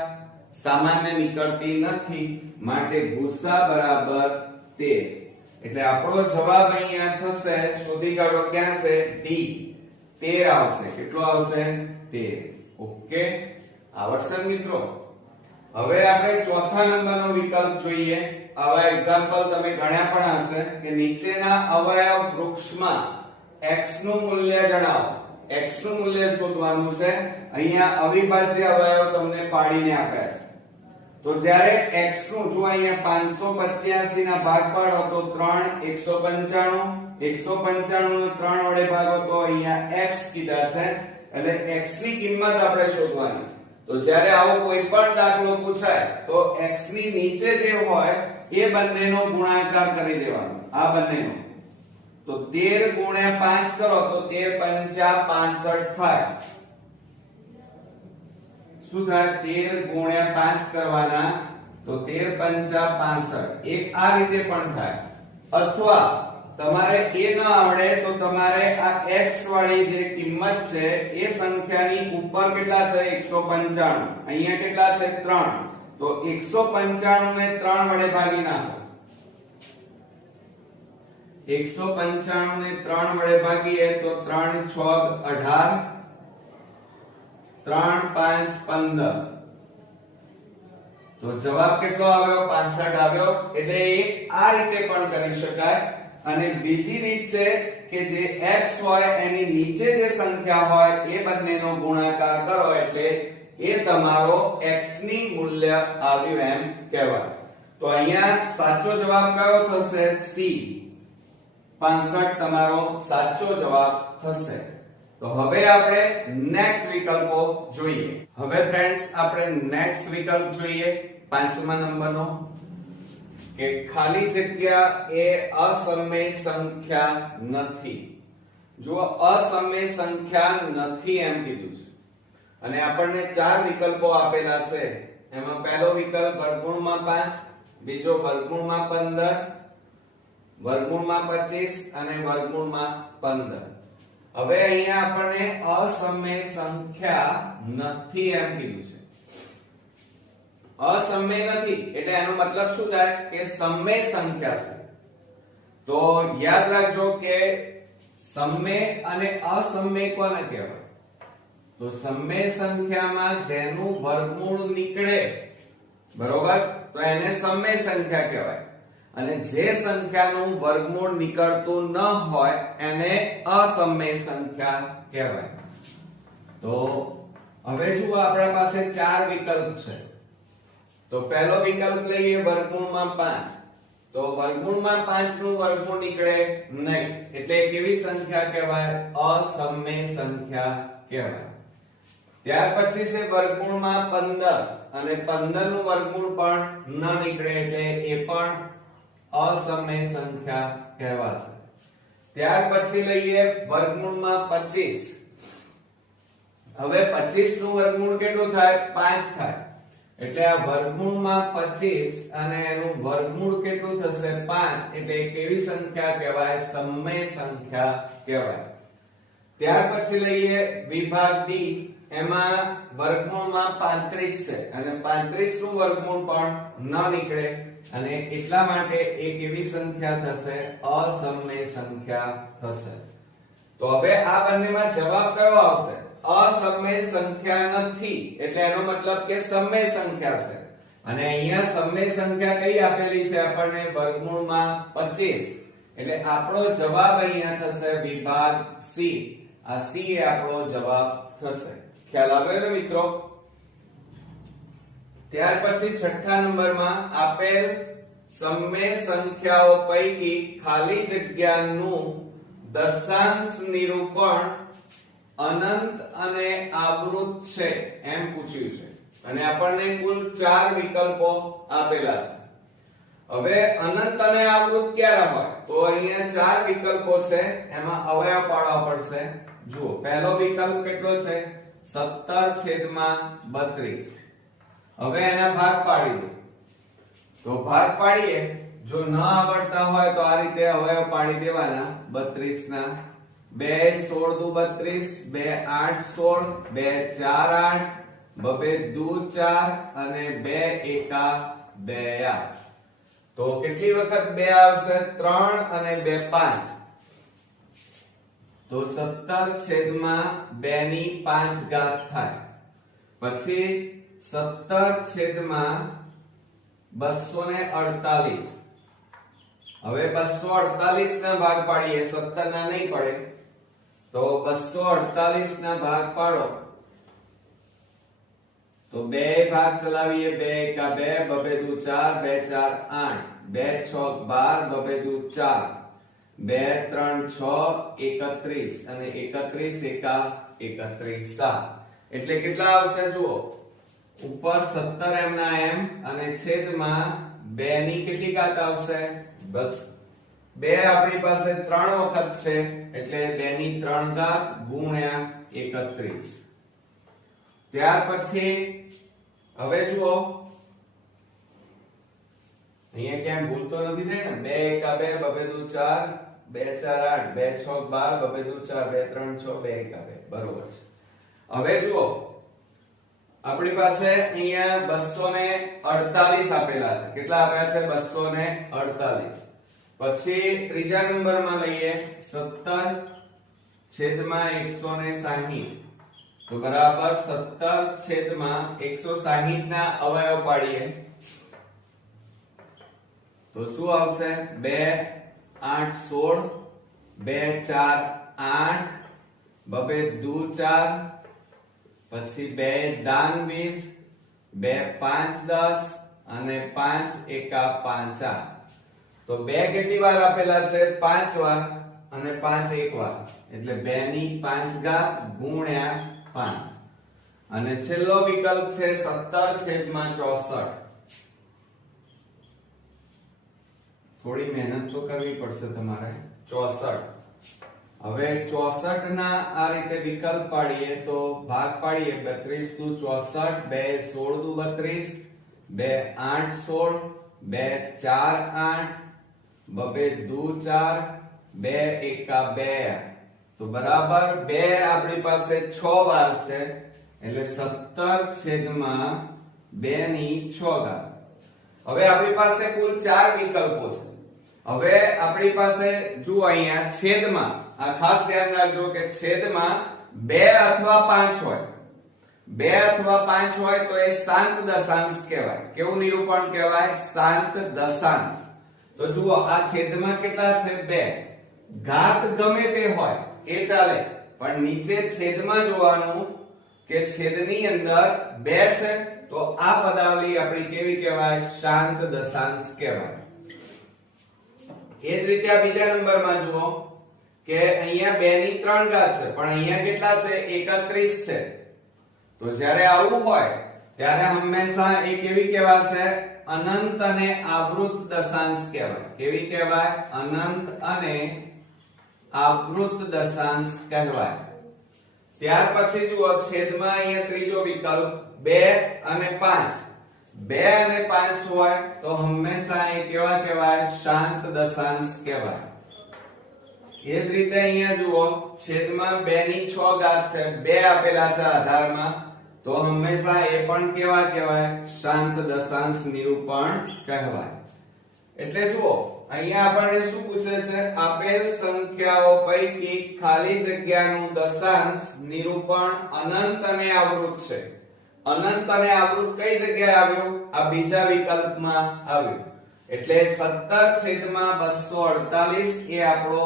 સામાન્ય નીકળતી નથી, માટે ગુસા બરાબર 13. એટલે આપણો જવાબ અહીંયા થશે, શોધી કાઢો ક્યાં છે? ડી, 13 આવશે. કેટલો આવશે? 13. ઓકે, આવડશે મિત્રો? હવે આપણે ચોથા નંબરનો વિકલ્પ જોઈએ. આવા એક્ઝામ્પલ તમે ગણ્યા પણ હશે કે નીચેના અવયવ વૃક્ષમાં x નું મૂલ્ય જણાવો. x નું મૂલ્ય શોધવાનું છે. અહીંયા અવિભાજ્ય અવયવ તમને પાડીને આપ્યા છે. તો જ્યારે x નું જો અહીંયા 585 ના ભાગ પાડો તો 3 195 195 ને 3 વડે ભાગો તો અહીંયા x કીધા છે, એટલે x ની કિંમત આપણે શોધવાની છે. તો જ્યારે આવો કોઈ પણ દાખલો પૂછાય તો x ની નીચે જે હોય એ બંનેનો ગુણાકાર કરી દેવાનો, આ બંનેનો. તો 13 ગુણ્યા 5 કરો તો 13 પંચા 65 થાય. શું થાય? 13 ગુણ્યા 5 કરવાના તો 13 પંચા 65. એક આ રીતે પણ થાય. અથવા તમારે એ ન આવડે તો તમારે આ x વાળી જે કિંમત છે એ સંખ્યાની ઉપર કેટલા છે? 195. અહીંયા કેટલા છે? 3. તો 195 ને 3 વડે ભાગી નાખો. 195 ને 3 વડે ભાગીએ તો 3 6 18, 3 5 15. તો જવાબ કેટલો આવ્યો? 65 આવ્યો. એટલે આ રીતે પણ કરી શકાય. અને બીજી રીત છે કે જે x હોય એની નીચે જે સંખ્યા હોય એ બંનેનો ગુણાકાર કરો એટલે એ તમારો x ની મૂલ્ય આવ્યું એમ કહેવાય. તો અહીંયા સાચો જવાબ કયો થશે? C, 65 તમારો સાચો જવાબ થશે. તો હવે આપણે નેક્સ્ટ વિકલ્પો જોઈએ. હવે ફ્રેન્ડ્સ આપણે નેક્સ્ટ વિકલ્પ જોઈએ, 5મા નંબરનો, કે ખાલી જગ્યા એ અસમય સંખ્યા નથી. જો અસમય સંખ્યા નથી એમ કીધું છે અને આપણને 4 વિકલ્પો આપેલા છે. એમાં પહેલો વિકલ્પ વર્ગમૂળમાં 5, બીજો વર્ગમૂળમાં 15, વર્ગમૂળમાં 25 અને વર્ગમૂળમાં 15. હવે અહીંયા આપણને અસમય સંખ્યા નથી એમ કીધું છે. અસમય નથી એટલે એનો મતલબ શું થાય? કે સમય સંખ્યા છે. તો યાદ રાખજો કે સમય અને અસમય કોને કહેવાય? તો સમય સંખ્યામાં જેનું વર્ગમૂળ નીકળે, બરોબર, તો એને સમય સંખ્યા કહેવાય. અને જે સંખ્યાનું વર્ગમૂળ નીકળતું ન હોય એને અસમય સંખ્યા કહેવાય. તો હવે જુઓ આપણા પાસે 4 વિકલ્પ છે. તો પહેલો વિકલ્પ લઈએ વર્ગમૂળમાં 5. તો વર્ગમૂળમાં 5 નું વર્ગમૂળ નીકળે નહીં એટલે કેવી સંખ્યા કહેવાય? અસમય સંખ્યા કહેવાય. ત્યાર પછી છે વર્ગમૂળમાં 15 અને 15 નું વર્ગમૂળ પણ ન નીકળે એટલે એ પણ અસમય સંખ્યા કહેવાશે. ત્યાર પછી લઈએ વર્ગમૂળમાં 25. હવે 25 નું વર્ગમૂળ કેટલું થાય? 5 થાય. એટલે આ વર્ગમૂળમાં 25 અને એનું વર્ગમૂળ કેટલું થશે? 5. એટલે કેવી સંખ્યા કહેવાય? સમય સંખ્યા કહેવાય. ત્યાર પછી લઈએ વિભાગ ડી. એમાં વર્ગમૂળમાં 35 છે અને 35 નું વર્ગમૂળ પણ ન નીકળે અને એટલા માટે એ કેવી સંખ્યા થશે? અસમય સંખ્યા થશે. તો હવે આ બંનેમાં જવાબ કયો આવશે? અસમય સંખ્યા નથી એટલે એનો મતલબ કે સમય સંખ્યા છે. અને અહીંયા સમય સંખ્યા કઈ આપેલી છે આપણને? વર્ગમૂળમાં 25. એટલે આપણો જવાબ અહીંયા થશે વિભાગ સી. આ સી એ આપણો જવાબ થશે. ખ્યાલ આવ્યો ને મિત્રો? ત્યાર પછી છઠ્ઠા નંબરમાં આપેલ સમય સંખ્યાઓ પૈકી ખાલી જગ્યાનું દશાંશ નિરૂપણ અનંત અને આવૃત છે એમ પૂછ્યું છે અને આપણને કુલ 4 વિકલ્પો આપેલા છે. હવે અનંત અને આવૃત ક્યારે હોય? તો અહીંયા ચાર વિકલ્પો છે, એમાં અવયવ પાડવા પડશે. જુઓ, પહેલો વિકલ્પ કેટલો છે? 17/32. હવે એના ભાગ પાડી દો. તો ભાગ પાડીએ, જો ન આવડતા હોય તો આ રીતે અવયવ પાડી દેવાના. 32 ના 2 16 દુ 32, 2 8 16, 2 4 8, બબે દુ 4 અને 2 એકા 2 8. તો કેટલી વખત 2 આવશે? 3 અને 2 5. તો 17/2 ની 5 ઘાત થાય. પછી 17/248. હવે 248 ના ભાગ પાડીએ, 17 ના નહીં પડે. તો 248 ના ભાગ પાડો તો બે ભાગ ચલાવીએ. 2 એકા 2, બબે દુ 4, 2 4 8, 2 6 12, બબે દુ 4, 2 3 6 31 અને 31 એકા 31 7. એટલે કેટલા આવશે? જુઓ, ઉપર 17 m ના m અને છેદમાં 2 ની કેટલી ઘાત આવશે? 2 આપણી પાસે 3 વખત છે, એટલે 2 ની 3 ઘાત ગુણ્યા 31. ત્યાર પછી હવે જુઓ, અહીંયા ક્યાંય ભૂલ તો નથી થઈ ને? 2 એકા 2, બબે દુ 4, 2 4 8, 2 6 12, બબે દુ 4, 2 3 6, 2 એકા 2. બરોબર છે. હવે જુઓ, આપણી પાસે અહીંયા 248 આપેલા છે. કેટલા આપ્યા છે? 248. પછી ત્રીજા નંબરમાં લઈએ 17/160. તો બરાબર 17/160 ના અવયવ પાડીએ તો શું આવશે? 2 8 16, 2 4 8, બબે દુ 4, પછી 2 દાન 20, 2 5 10 અને 5 એકા 5 8. તો 2 કેટલી વાર આપેલા છે? 5 વાર અને 5 એક વાર, એટલે 2 ની 5 ઘાત ગુણ્યા 5. અને છેલ્લો વિકલ્પ છે 17/64. થોડી મહેનત તો કરવી પડશે તમારે. 64. હવે 64 ના આ રીતે વિકલ્પ પાડીએ તો ભાગ પાડીએ. 32 દુ 64, 2 16 દુ 32, 2 8 16, 2 4 8, બબે દુ 4, 2 એકા 2. તો બરાબર 2 આપણી પાસે 6 વાર છે, એટલે 17/2 ની 6 ઘાત. હવે આપણી પાસે કુલ 4 વિકલ્પો છે. હવે આપણી પાસે જુઓ, અહીંયા છેદમાં, આ ખાસ ધ્યાન રાખજો કે છેદમાં 2 અથવા 5 હોય. 2 અથવા 5 હોય તો એ શાંત દશાંશ કહેવાય. કેવું નિરૂપણ કહેવાય? શાંત દશાંશ. તો જુઓ, આ છેદમાં કેટલા છે? 2. ઘાત ગમે તે હોય એ ચાલે, પણ નીચે છેદમાં જોવાનું કે છેદની અંદર 2 છે, તો આ પદાવલી આપણી કેવી કહેવાય? શાંત દશાંશ કહેવાય. એ જ રીતે આ બીજા નંબરમાં જુઓ કે અહીંયા 2 ની 3 ઘાત છે, પણ અહીંયા કેટલા છે? 31 છે. તો જ્યારે આવું હોય ત્યારે હંમેશા એ કેવી કહેવાશે? અનંત અને આવૃત દશાંશ કહેવાય. કેવી કહેવાય? અનંત અને આવૃત દશાંશ કહેવાય. ત્યાર પછી જુઓ, છેદમાં અહીંયા ત્રીજો વિકલ્પ 2 અને 5. 2 અને 5 હોય તો હંમેશા એ કેવા કહેવાય? શાંત દશાંશ કહેવાય. એ જ રીતે અહીંયા જુઓ, છેદમાં 2 ની 6 ઘાત છે, 2 આપેલા છે આધારમાં, તો હંમેશા એ પણ કેવા કહેવાય? શાંત દશાંશ નિરૂપણ કહેવાય. એટલે જુઓ, અહીંયા આપણને શું પૂછે છે? આપેલ સંખ્યાઓ પૈકી ખાલી જગ્યાનું દશાંશ નિરૂપણ અનંત અને આવૃત છે. અનંત અને આવૃત કઈ જગ્યાએ આવ્યું? આ બીજા વિકલ્પમાં આવ્યું. એટલે 17/248 એ આપણો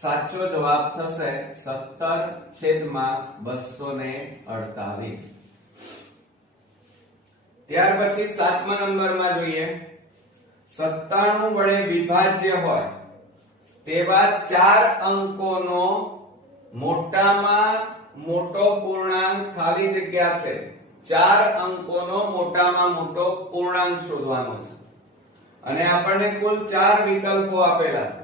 સાચો જવાબ થશે. 17/248. ત્યાર પછી 7મા નંબરમાં જોઈએ. 97 વડે વિભાજ્ય હોય તેવા 4 અંકોનો મોટામાં મોટો પૂર્ણાંક ખાલી જગ્યા છે. 4 અંકોનો મોટામાં મોટો પૂર્ણાંક શોધવાનો છે. અને આપણને કુલ 4 વિકલ્પો આપેલા છે.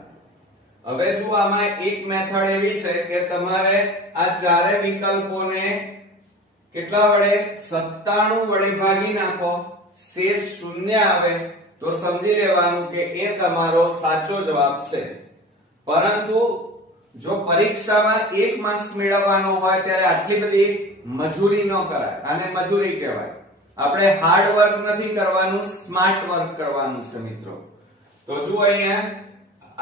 હવે શું આમાં એક મેથડ એવી છે કે તમારે આ ચારે વિકલ્પોને કેટલા વડે 97 વડે ભાગી નાખો, શેષ શૂન્ય આવે તો સમજી લેવાનું કે એ તમારો સાચો જવાબ છે. પરંતુ જો પરીક્ષામાં 1 માર્ક્સ મેળવવાનો હોય ત્યારે આટલી બધી મજૂરી ન કરાય. આને મજૂરી કહેવાય. આપણે હાર્ડ વર્ક નથી કરવાનું, સ્માર્ટ વર્ક કરવાનું છે મિત્રો. તો જુઓ અહીંયા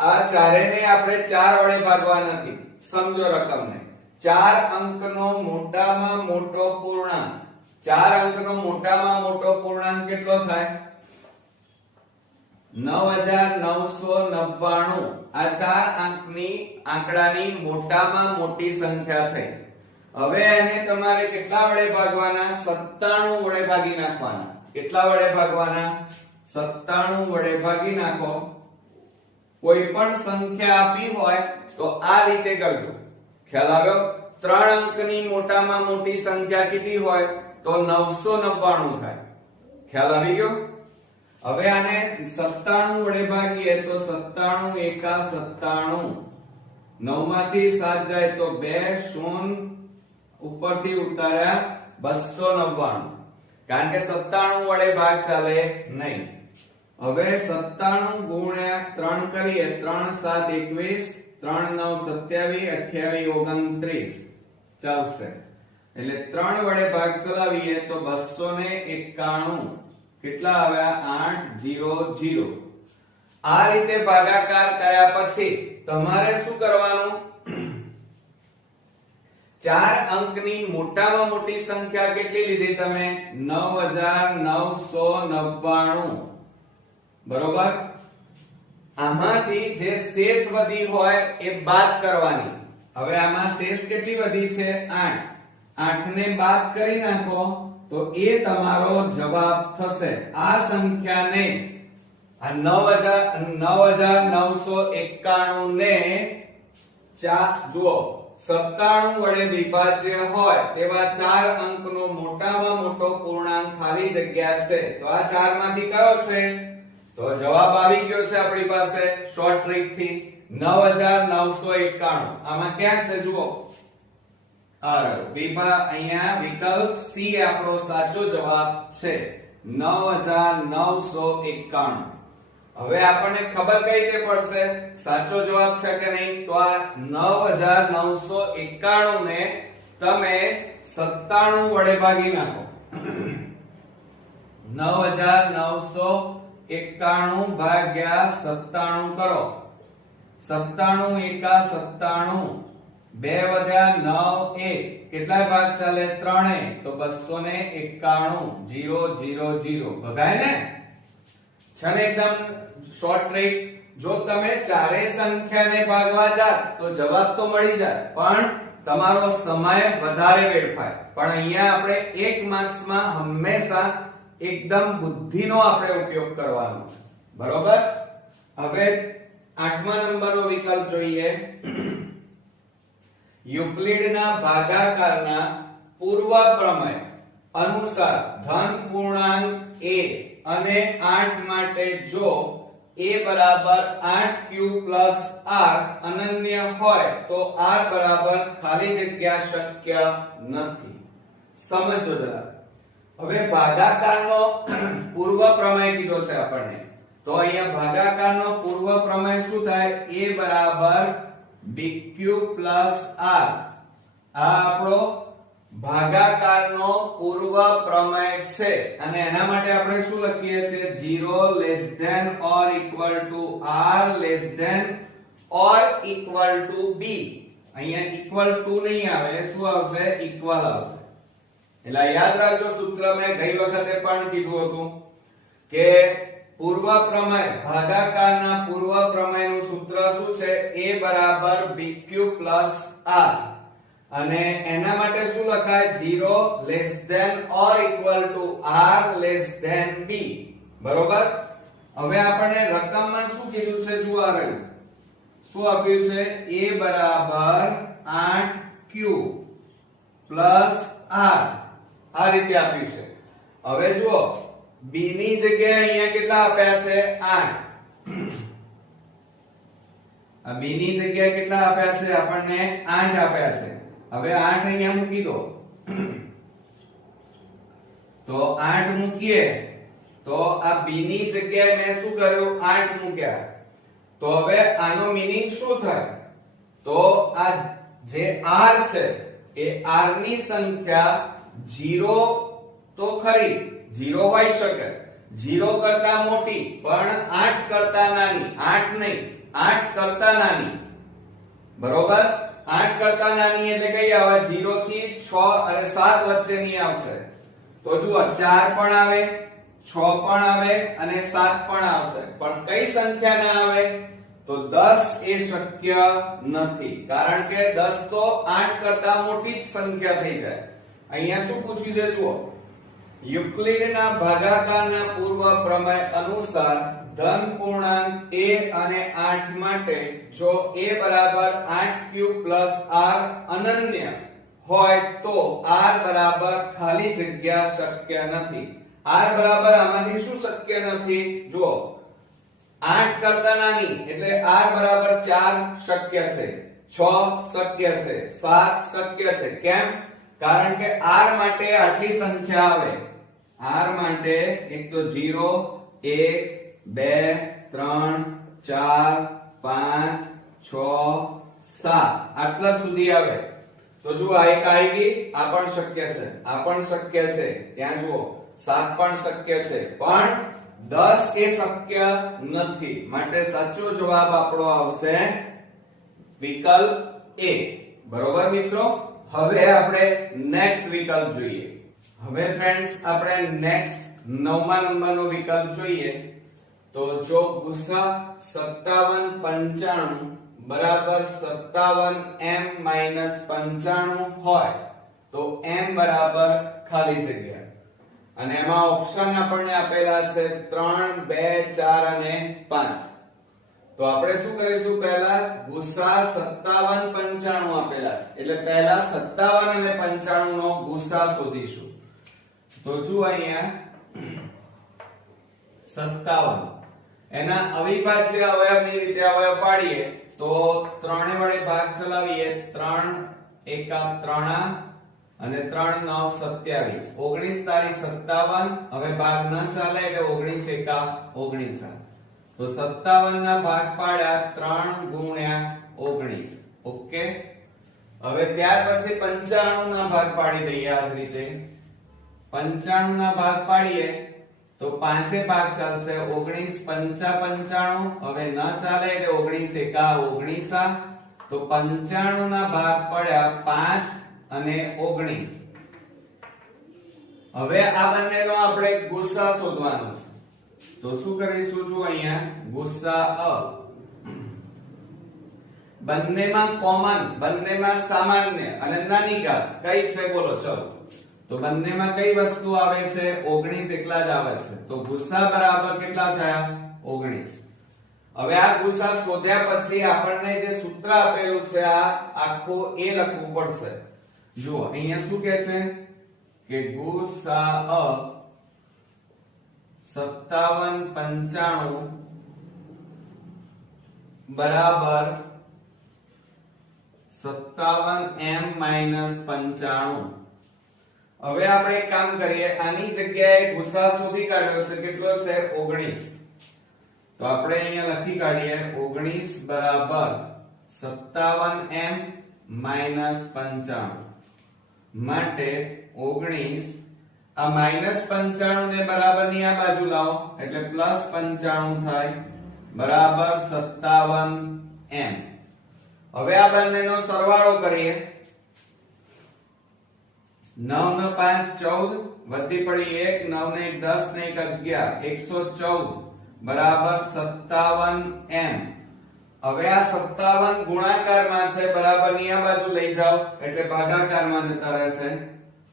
આ ચારેને આપણે 4 વડે ભાગવા નથી. સમજો રકમને. 4 અંકનો મોટામાં મોટો પૂર્ણાંક. 4 અંકનો મોટામાં મોટો પૂર્ણાંક કેટલો થાય? 9999. આ 4 આંકડાની મોટામાં મોટી સંખ્યા થઈ. હવે એને તમારે કેટલા વડે ભાગવાના? 97 વડે ભાગી નાખવાના. કેટલા વડે ભાગવાના? 97 વડે ભાગી નાખો. કોઈ પણ સંખ્યા આપી હોય તો આ રીતે કરજો. ખ્યાલ આવ્યો? 3 અંકની મોટામાં મોટી સંખ્યા કેટલી હોય તો 999 થાય. ખ્યાલ આવી ગયો? હવે આને 97 વડે ભાગીએ તો 97 એકા 97. 9 માંથી 7 જાય તો 2 શૂન્ય ઉપરથી ઉતાર્યા 299. કારણ કે 97 વડે ભાગ ચાલે નહીં. હવે 97 ગુણ્યા 3 કરીએ 3 7 21, 3 9 27, 28 29 ચાલશે. એટલે 3 વડે ભાગ ચલાવીએ તો 291. કેટલા આવ્યા? 800. આ રીતે ભાગાકાર કર્યા પછી તમારે શું કરવાનું? 4 અંકની મોટામાં મોટી સંખ્યા કેટલી લીધી તમે? 9999. બરોબર? આમાંથી જે શેષ વધી હોય એ બાદ કરવાની. હવે આમાં શેષ કેટલી વધી છે? 8. 8 ને બાદ કરી નાખો તો એ તમારો જવાબ થશે. આ સંખ્યાને આ 9991 ને જુઓ 97 વડે વિભાજ્ય હોય તેવા 4 અંકનો મોટામાં મોટો પૂર્ણાંક ખાલી જગ્યા છે. તો આ 4 માંથી કયો છે? તો જવાબ આવી ગયો છે આપણી પાસે શોર્ટ ટ્રીક થી 9991. આમાં ક્યાં છે જુઓ? અહીંયા વિકલ્પ સી આપણો સાચો જવાબ છે 9991. હવે આપણને ખબર કઈ રીતે પડશે સાચો જવાબ છે કે નહીં? તો આ 9991 ને તમે 97 વડે ભાગી નાખો. 9991 ભાગ્યા 97 કરો. 97 એકા 97. 2 વધ્યા 9 1. કેટલા ભાગ ચાલે? 3. તો 291. 000 ભગાય ને? છે ને એકદમ શોર્ટ ટ્રીક. જો તમે ચારેય સંખ્યાને ભાગવા જાવ તો જવાબ તો મળી જાય, પણ તમારો સમય વધારે વેડફાય. પણ અહીંયા આપણે 1 માર્ક્સમાં હંમેશા એકદમ બુદ્ધિનો આપણે ઉપયોગ કરવાનો છે. બરોબર? હવે 8મા નંબરનો વિકલ્પ જોઈએ. યુક્લિડના ભાગાકારના પૂર્વ પ્રમેય અનુસાર ધન પૂર્ણાંક a અને 8 માટે જો a બરાબર 8q r અનન્ય હોય તો r બરાબર ખાલી જગ્યા શક્ય નથી. સમજો જરા. હવે ભાગાકારનો પૂર્વ પ્રમેય કીધો છે આપણને. તો અહીંયા ભાગાકારનો પૂર્વ પ્રમેય શું થાય? a બરાબર bq r. આ આપણો ભાગાકારનો પૂર્વ પ્રમેય છે અને એના માટે આપણે શું લખીએ છીએ? 0 less than or equal to r less than or equal to b. અહીંયા ઇક્વલ ટુ નહીં આવે, શું આવશે? ઇક્વલ આવશે. એટલે યાદ રાખજો, સૂત્ર મેં ગઈ વખતે પણ કીધું હતું કે પૂર્વ પ્રમેય, ભાગાકારના પૂર્વ પ્રમેયનું સૂત્ર શું છે? a બરાબર bq r. અને એના માટે શું લખાય? 0 less than or equal to r less than b. બરોબર? હવે આપણને રકમમાં શું કીધું છે? જુઓ આ રહ્યું. શું આપ્યું છે? a બરાબર 8q r. આ રીતે આપ્યું છે. હવે જુઓ, b ની જગ્યાએ અહીંયા કેટલા આપ્યા છે 8 આ b ની જગ્યાએ કેટલા આપ્યા છે આપણને 8 આપ્યા છે હવે 8 અહીંયા મૂકી દો તો 8 મૂકીએ તો આ b ની જગ્યાએ મેં શું કર્યું 8 મૂક્યા તો હવે આનો મીનિંગ શું થાય તો આ જે r છે એ r ની સંખ્યા 0 તો ખરી 0 હોઈ શકે 0 કરતા મોટી પણ 8 કરતા નાની 8 નહીં 8 કરતા નાની બરોબર 8 કરતા નાની એટલે કઈ આવે 0 થી 6 અને 7 વચ્ચેની આવશે તો જુઓ 4 પણ આવે 6 પણ આવે અને 7 પણ આવશે પણ કઈ સંખ્યા ના આવે તો 10 એ શક્ય નથી કારણ કે 10 તો 8 કરતા મોટી જ સંખ્યા થઈ જાય અહીંયા શું પૂછ્યું છે જુઓ યુક્લિડના ભાગાકારના પૂર્વ પ્રમેય અનુસાર ધન પૂર્ણાંક a અને 8 માટે જો a બરાબર 8 q r અનન્ય હોય તો r બરાબર ખાલી જગ્યા શક્ય નથી r બરાબર આમાંથી શું શક્ય નથી જુઓ 8 કરતા નાની એટલે r બરાબર 4 શક્ય છે 6 શક્ય છે 7 શક્ય છે કેમ કારણ કે r માટે આટલી સંખ્યા આવે r માટે એક તો 0 1 2 3 4 5 6 7 આટલા સુધી આવે તો જુઓ આ એક આવી ગઈ આ પણ શક્ય છે આ પણ શક્ય છે ત્યાં જુઓ 7 પણ શક્ય છે પણ 10 એ શક્ય નથી માટે સાચો જવાબ આપણો આવશે વિકલ્પ A બરોબર મિત્રો હવે આપણે નેક્સ્ટ વિકલ્પ જોઈએ હવે ફ્રેન્ડ્સ આપણે નેક્સ્ટ 9મા નંબરનો વિકલ્પ જોઈએ તો જો ગુસા 5795 બરાબર 57m - 95 હોય તો m બરાબર ખાલી જગ્યા અને એમાં ઓપ્શન આપણને આપેલા છે 3 2 4 અને 5 તો આપણે શું કરીશું પહેલા ગુસા 5795 આપેલા છે એટલે પહેલા 57 અને 95 નો ગુસા શોધીશું તો જો અહીંયા 57 એના અવિભાજ્ય અવયવની રીતે અવયવ પાડીએ તો 3 વડે ભાગ ચલાવીએ 3 એકા 3 અને 3 9 27 19 તારી 57 હવે ભાગ ન ચાલે એટલે 19 એકા 19 તો 57 ના ભાગ પાડ્યા 3 ગુણ્યા 19 ઓકે હવે ત્યાર પછી 95 ના ભાગ પાડી દઈએ આ રીતે 95 ના ભાગ પાડીએ તો પાંચે ભાગ ચાલશે 19 પંચા 95 હવે ન ચાલે એટલે 19 એકા 19 તો 95 ના ભાગ પડ્યા 5 અને 19 હવે આ બંનેનો આપણે ગુસા શોધવાનો છે તો શું કરીશું જો અહીંયા ગુસા બંનેમાં કોમન બંનેમાં સામાન્ય અને નાની ઘાત કઈ છે બોલો ચલો તો બંનેમાં કઈ વસ્તુ આવે છે 19 એકલા જ આવે છે તો ગુસા બરાબર કેટલા થયા 19 હવે આ ગુસા શોધ્યા પછી આપણને જે સૂત્ર આપેલું છે આ આખું એ લખવું પડશે જુઓ અહીંયા શું કહે છે કે ગુસા 5795 બરાબર 57m - 95 હવે આપણે એક કામ કરીએ આની જગ્યાએ ગુસા શોધી કાઢ્યો છે કેટલો છે 19 તો આપણે અહીંયા લખી કાઢીએ 19 બરાબર 57m - 95 માટે 19 આ -95 ને બરાબર ની આ બાજુ લાવો એટલે +95 થાય બરાબર 57m હવે આ બંનેનો સરવાળો કરીએ 9 ને 5 14 વધી પડી 1 9 ને 10 ને 11 114 બરાબર 57m હવે આ 57 ગુણાકારમાં છે બરાબર ની આ બાજુ લઈ જાઓ એટલે ભાગાકારમાં જતા રહેશે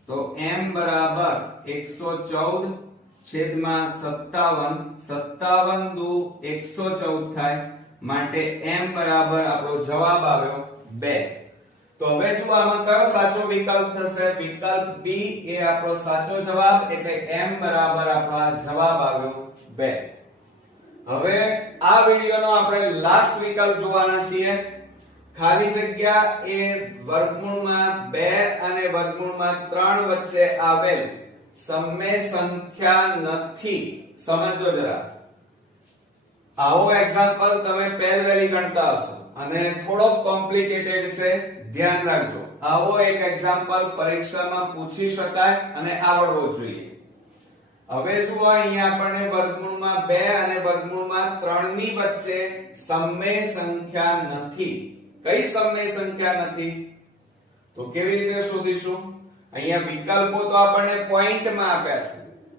તો m બરાબર 114 છેદમાં 57 57 દુ 114 થાય માટે m બરાબર આપણો જવાબ આવ્યો 2 તો હવે જો આમાં કયો સાચો વિકલ્પ થશે? વિકલ્પ બી એ આપણો સાચો જવાબ, એટલે m બરાબર આપણા જવાબ આવ્યો 2. હવે આ વિડિયોનો આપણે લાસ્ટ વિકલ્પ જોવાના છીએ. ખાલી જગ્યા એ વર્ગમૂળમાં 2 અને વર્ગમૂળમાં 3 વચ્ચે આવેલ સમય સંખ્યા નથી. સમજો જરા. આવો એક્ઝામ્પલ તમે પહેલેથી ગણતા હશો અને થોડોક કોમ્પ્લિકેટેડ છે, ધ્યાન રાખજો. આવો એક એક્ઝામ્પલ પરીક્ષામાં પૂછી શકાય અને આવડવો જોઈએ. હવે જુઓ, અહીંયા આપણને વર્ગમૂળમાં 2 અને વર્ગમૂળમાં 3 ની વચ્ચે સમય સંખ્યા નથી. કઈ સમય સંખ્યા નથી? તો કેવી રીતે શોધીશું? અહીંયા વિકલ્પો તો આપણને પોઈન્ટમાં આપ્યા છે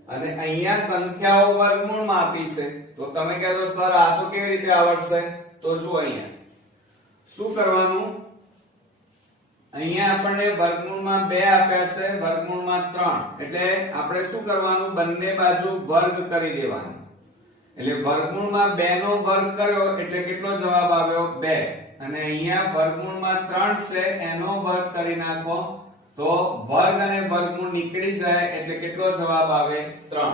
અને અહીંયા સંખ્યાઓ વર્ગમૂળમાં આપી છે. તો તમે કહેજો સર આ તો કેવી રીતે આવડશે? તો જુઓ, અહીંયા શું કરવાનું? અહીંયા આપણને વર્ગમૂળમાં 2 આપ્યા છે, વર્ગમૂળમાં 3, એટલે આપણે શું કરવાનું? બંને બાજુ વર્ગ કરી દેવાનું. એટલે વર્ગમૂળમાં 2 નો વર્ગ કર્યો એટલે કેટલો જવાબ આવ્યો? 2. અને અહીંયા વર્ગમૂળમાં 3 છે, એનો વર્ગ કરી નાખો તો વર્ગ અને વર્ગમૂળ નીકળી જાય એટલે કેટલો જવાબ આવે? 3.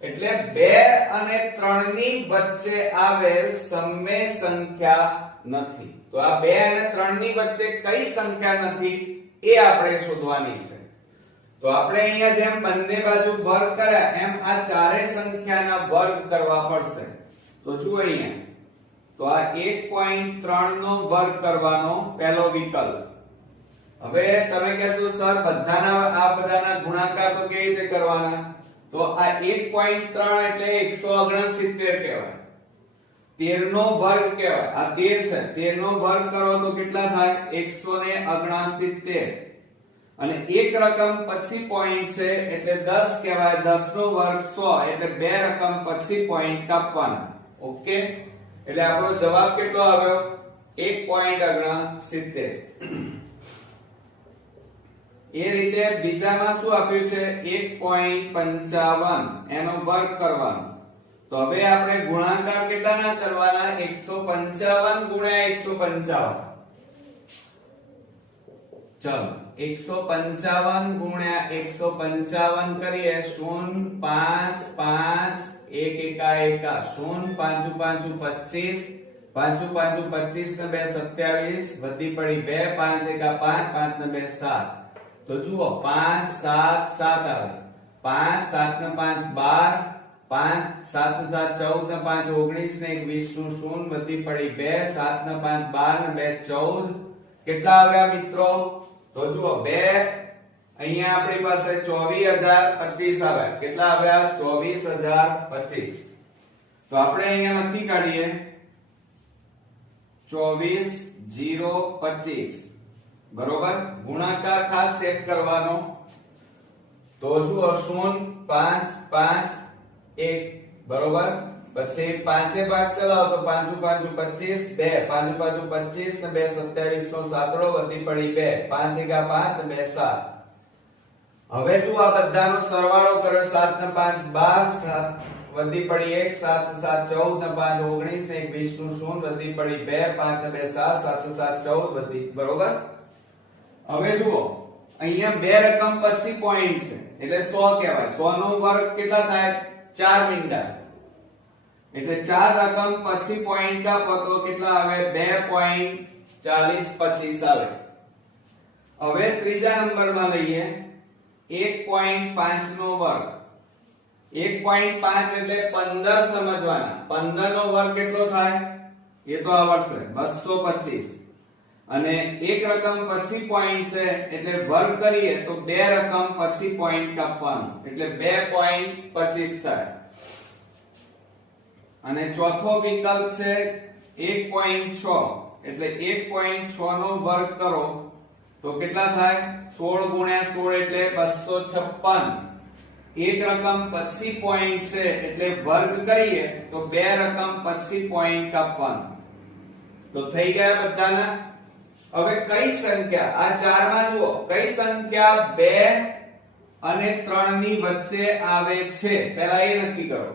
એટલે 2 અને 3 ની વચ્ચે આવેલ સમય સંખ્યા નથી. તો આ 2 અને 3 ની વચ્ચે કઈ સંખ્યા નથી એ આપણે શોધવાની છે. તો આપણે અહીંયા જેમ બંને બાજુ વર્ગ કર્યા એમ આ ચારે સંખ્યાના વર્ગ કરવા પડશે. તો જુઓ અહીંયા, તો આ 1.3 નો વર્ગ કરવાનો પહેલો વિકલ્પ. હવે તમે કહેશો સર બધાના ગુણાકાર તો કેવી રીતે કરવાના? તો આ 1.3 એટલે 169 કહેવાય. 13 નો વર્ગ કહેવાય. આ 13 છે, 13 નો વર્ગ કરો તો કેટલા થાય? 169. અને એક રકમ પછી પોઈન્ટ છે એટલે 10 કહેવાય. 10 નો વર્ગ 100 એટલે બે રકમ પછી પોઈન્ટ કાપવાના. ઓકે, એટલે આપણો જવાબ કેટલો આવ્યો? 1.69. એ રીતે બીજામાં શું આપ્યું છે? 1.55 એનો વર્ગ કરવાનો. તો હવે આપણે ગુણાકાર કેટલાના કરવાના? 155 ગુણ્યા 155. ચલો 155 ગુણ્યા 155 કરીએ. 0 5 5 1 એકા એકા 0 5 5 25 5 5 25 ને 2 27 વધી પડી 2 5 એકા 5 5 ને 2 7. તો જુઓ 5 7 7 આવે. 5 7 ને 5 12, 5 7 ને 7 14 ને 5 19 ને 20 નું 0 વધી પડી 2, 7 ને 5 12 ને 2 14. કેટલા આવ્યા મિત્રો? તો જુઓ 2 અહીંયા આપણી પાસે 24025 આવ્યા. કેટલા આવ્યા? 24025. તો આપણે અહીંયા લખી કાઢીએ 24025. બરોબર. ગુણાકાર ખાસ ચેક કરવાનો. તો જુઓ 0 5 5 1 બરોબર. પછી 5 ભાગ ચલાવો તો 5 5 25 2 5 5 25 ને 2 27 નો સાતડો વધી પડી 2 5 એકા 5 ને 2 7. હવે જો આ બધાનો સરવાળો કર્યો 7 ને 5 12 7 વધી પડી 1 7 7 14 ને 5 19 ને 20 નું 0 વધી પડી 2 5 ને 2 7 7 7 14 વધી. બરોબર. હવે જુઓ અહીંયા બે રકમ પછી પોઈન્ટ છે એટલે 100 કહેવાય. 100 નો વર્ગ કેટલા થાય? 4 મીંડા. એટલે 4 રકમ પછી પોઈન્ટ કાપો તો કેટલા આવે? 2.4025 આવે. હવે ત્રીજા નંબરમાં લઈએ 1.5 નો વર્ગ. 1.5 એટલે 15 સમજવાના. 15 નો વર્ગ કેટલો થાય? એ તો આવડશે 225. અને એક રકમ પછી પોઈન્ટ છે એટલે વર્ગ કરીએ તો બે રકમ પછી પોઈન્ટ કાપવાનું એટલે 2.25 થાય. અને ચોથો વિકલ્પ છે 1.6 એટલે 1.6 નો વર્ગ કરો તો કેટલા થાય? 16 ગુણ્યા 16 એટલે 256. એક રકમ પછી પોઈન્ટ છે એટલે વર્ગ કરીએ તો બે રકમ પછી પોઈન્ટ કાપવાનું. તો થઈ ગયા બધાના. હવે કઈ સંખ્યા આ ચારમાં જુઓ કઈ સંખ્યા 2 અને 3 ની વચ્ચે આવે છે? પહેલા એ નક્કી કરો.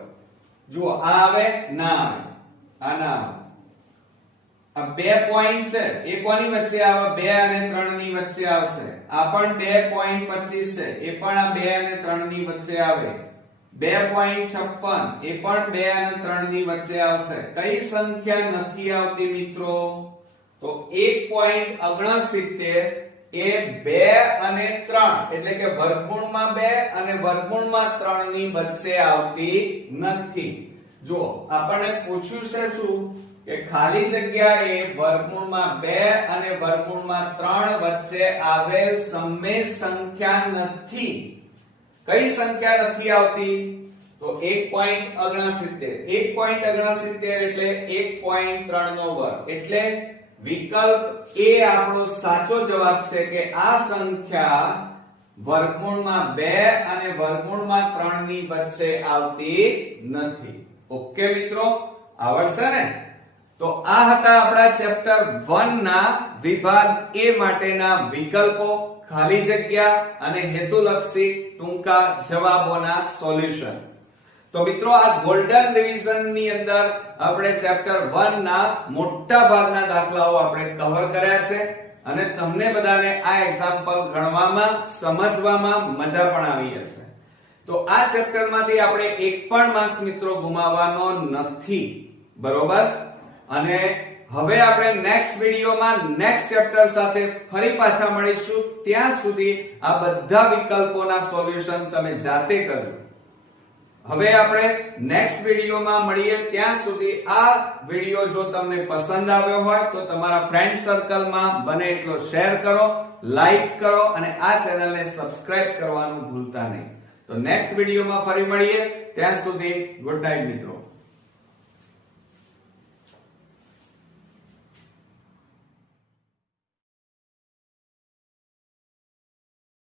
જુઓ આ આવે? ના આવે. આ ના આવે. આ 2 પોઈન્ટ છે એ કોની વચ્ચે આવે 2 અને 3 ની વચ્ચે આવશે આ પણ 2.25 છે એ પણ આ 2 અને 3 ની વચ્ચે આવે 2.56 એ પણ 2 અને 3 ની વચ્ચે આવશે કઈ સંખ્યા નથી આવતી મિત્રો તો 1.69 એ 2 અને 3 એટલે કે વર્ગમૂળમાં 2 અને વર્ગમૂળમાં 3 ની વચ્ચે આવતી નથી જો આપણને પૂછ્યું છે શું કે ખાલી જગ્યા એ વર્ગમૂળમાં 2 અને વર્ગમૂળમાં 3 વચ્ચે આવેલ સમમેય સંખ્યા નથી કઈ સંખ્યા નથી આવતી તો 1.69 એટલે 1.3 નો વર્ગ એટલે વિકલ્પ એ આપણો સાચો જવાબ છે કે આ સંખ્યા વર્ગમૂળમાં 2 અને વર્ગમૂળમાં 3 ની વચ્ચે આવતી નથી ઓકે મિત્રો આવડશે ને તો આ હતા આપણા ચેપ્ટર 1 ના વિભાગ A માટેના વિકલ્પો ખાલી જગ્યા અને હેતુલક્ષી ટૂંકા જવાબોના સોલ્યુશન તો મિત્રો આ ગોલ્ડન રિવિઝન ની અંદર આપણે ચેપ્ટર 1 ના મોટા ભાગના દાખલાઓ આપણે કવર કર્યા છે અને તમને બધાને આ એક્ઝામ્પલ ગણવામાં સમજવામાં મજા પણ આવી હશે તો આ ચેપ્ટર માંથી આપણે એક પણ માર્ક્સ મિત્રો ગુમાવવાનો નથી બરોબર અને હવે આપણે નેક્સ્ટ વિડિયોમાં નેક્સ્ટ ચેપ્ટર સાથે ફરી પાછા મળીશું ત્યાં સુધી આ બધા વિકલ્પોના સોલ્યુશન તમે જાતે કરજો હવે આપણે નેક્સ્ટ વિડિયોમાં મળીએ ત્યાં સુધી આ વિડિયો જો તમને પસંદ આવ્યો હોય તો તમારા ફ્રેન્ડ સર્કલમાં બને એટલો શેર કરો લાઈક કરો અને આ ચેનલને સબસ્ક્રાઇબ કરવાનું ભૂલતા નહીં તો નેક્સ્ટ વિડિયોમાં ફરી મળીએ ત્યાં સુધી ગુડ નાઈટ મિત્રો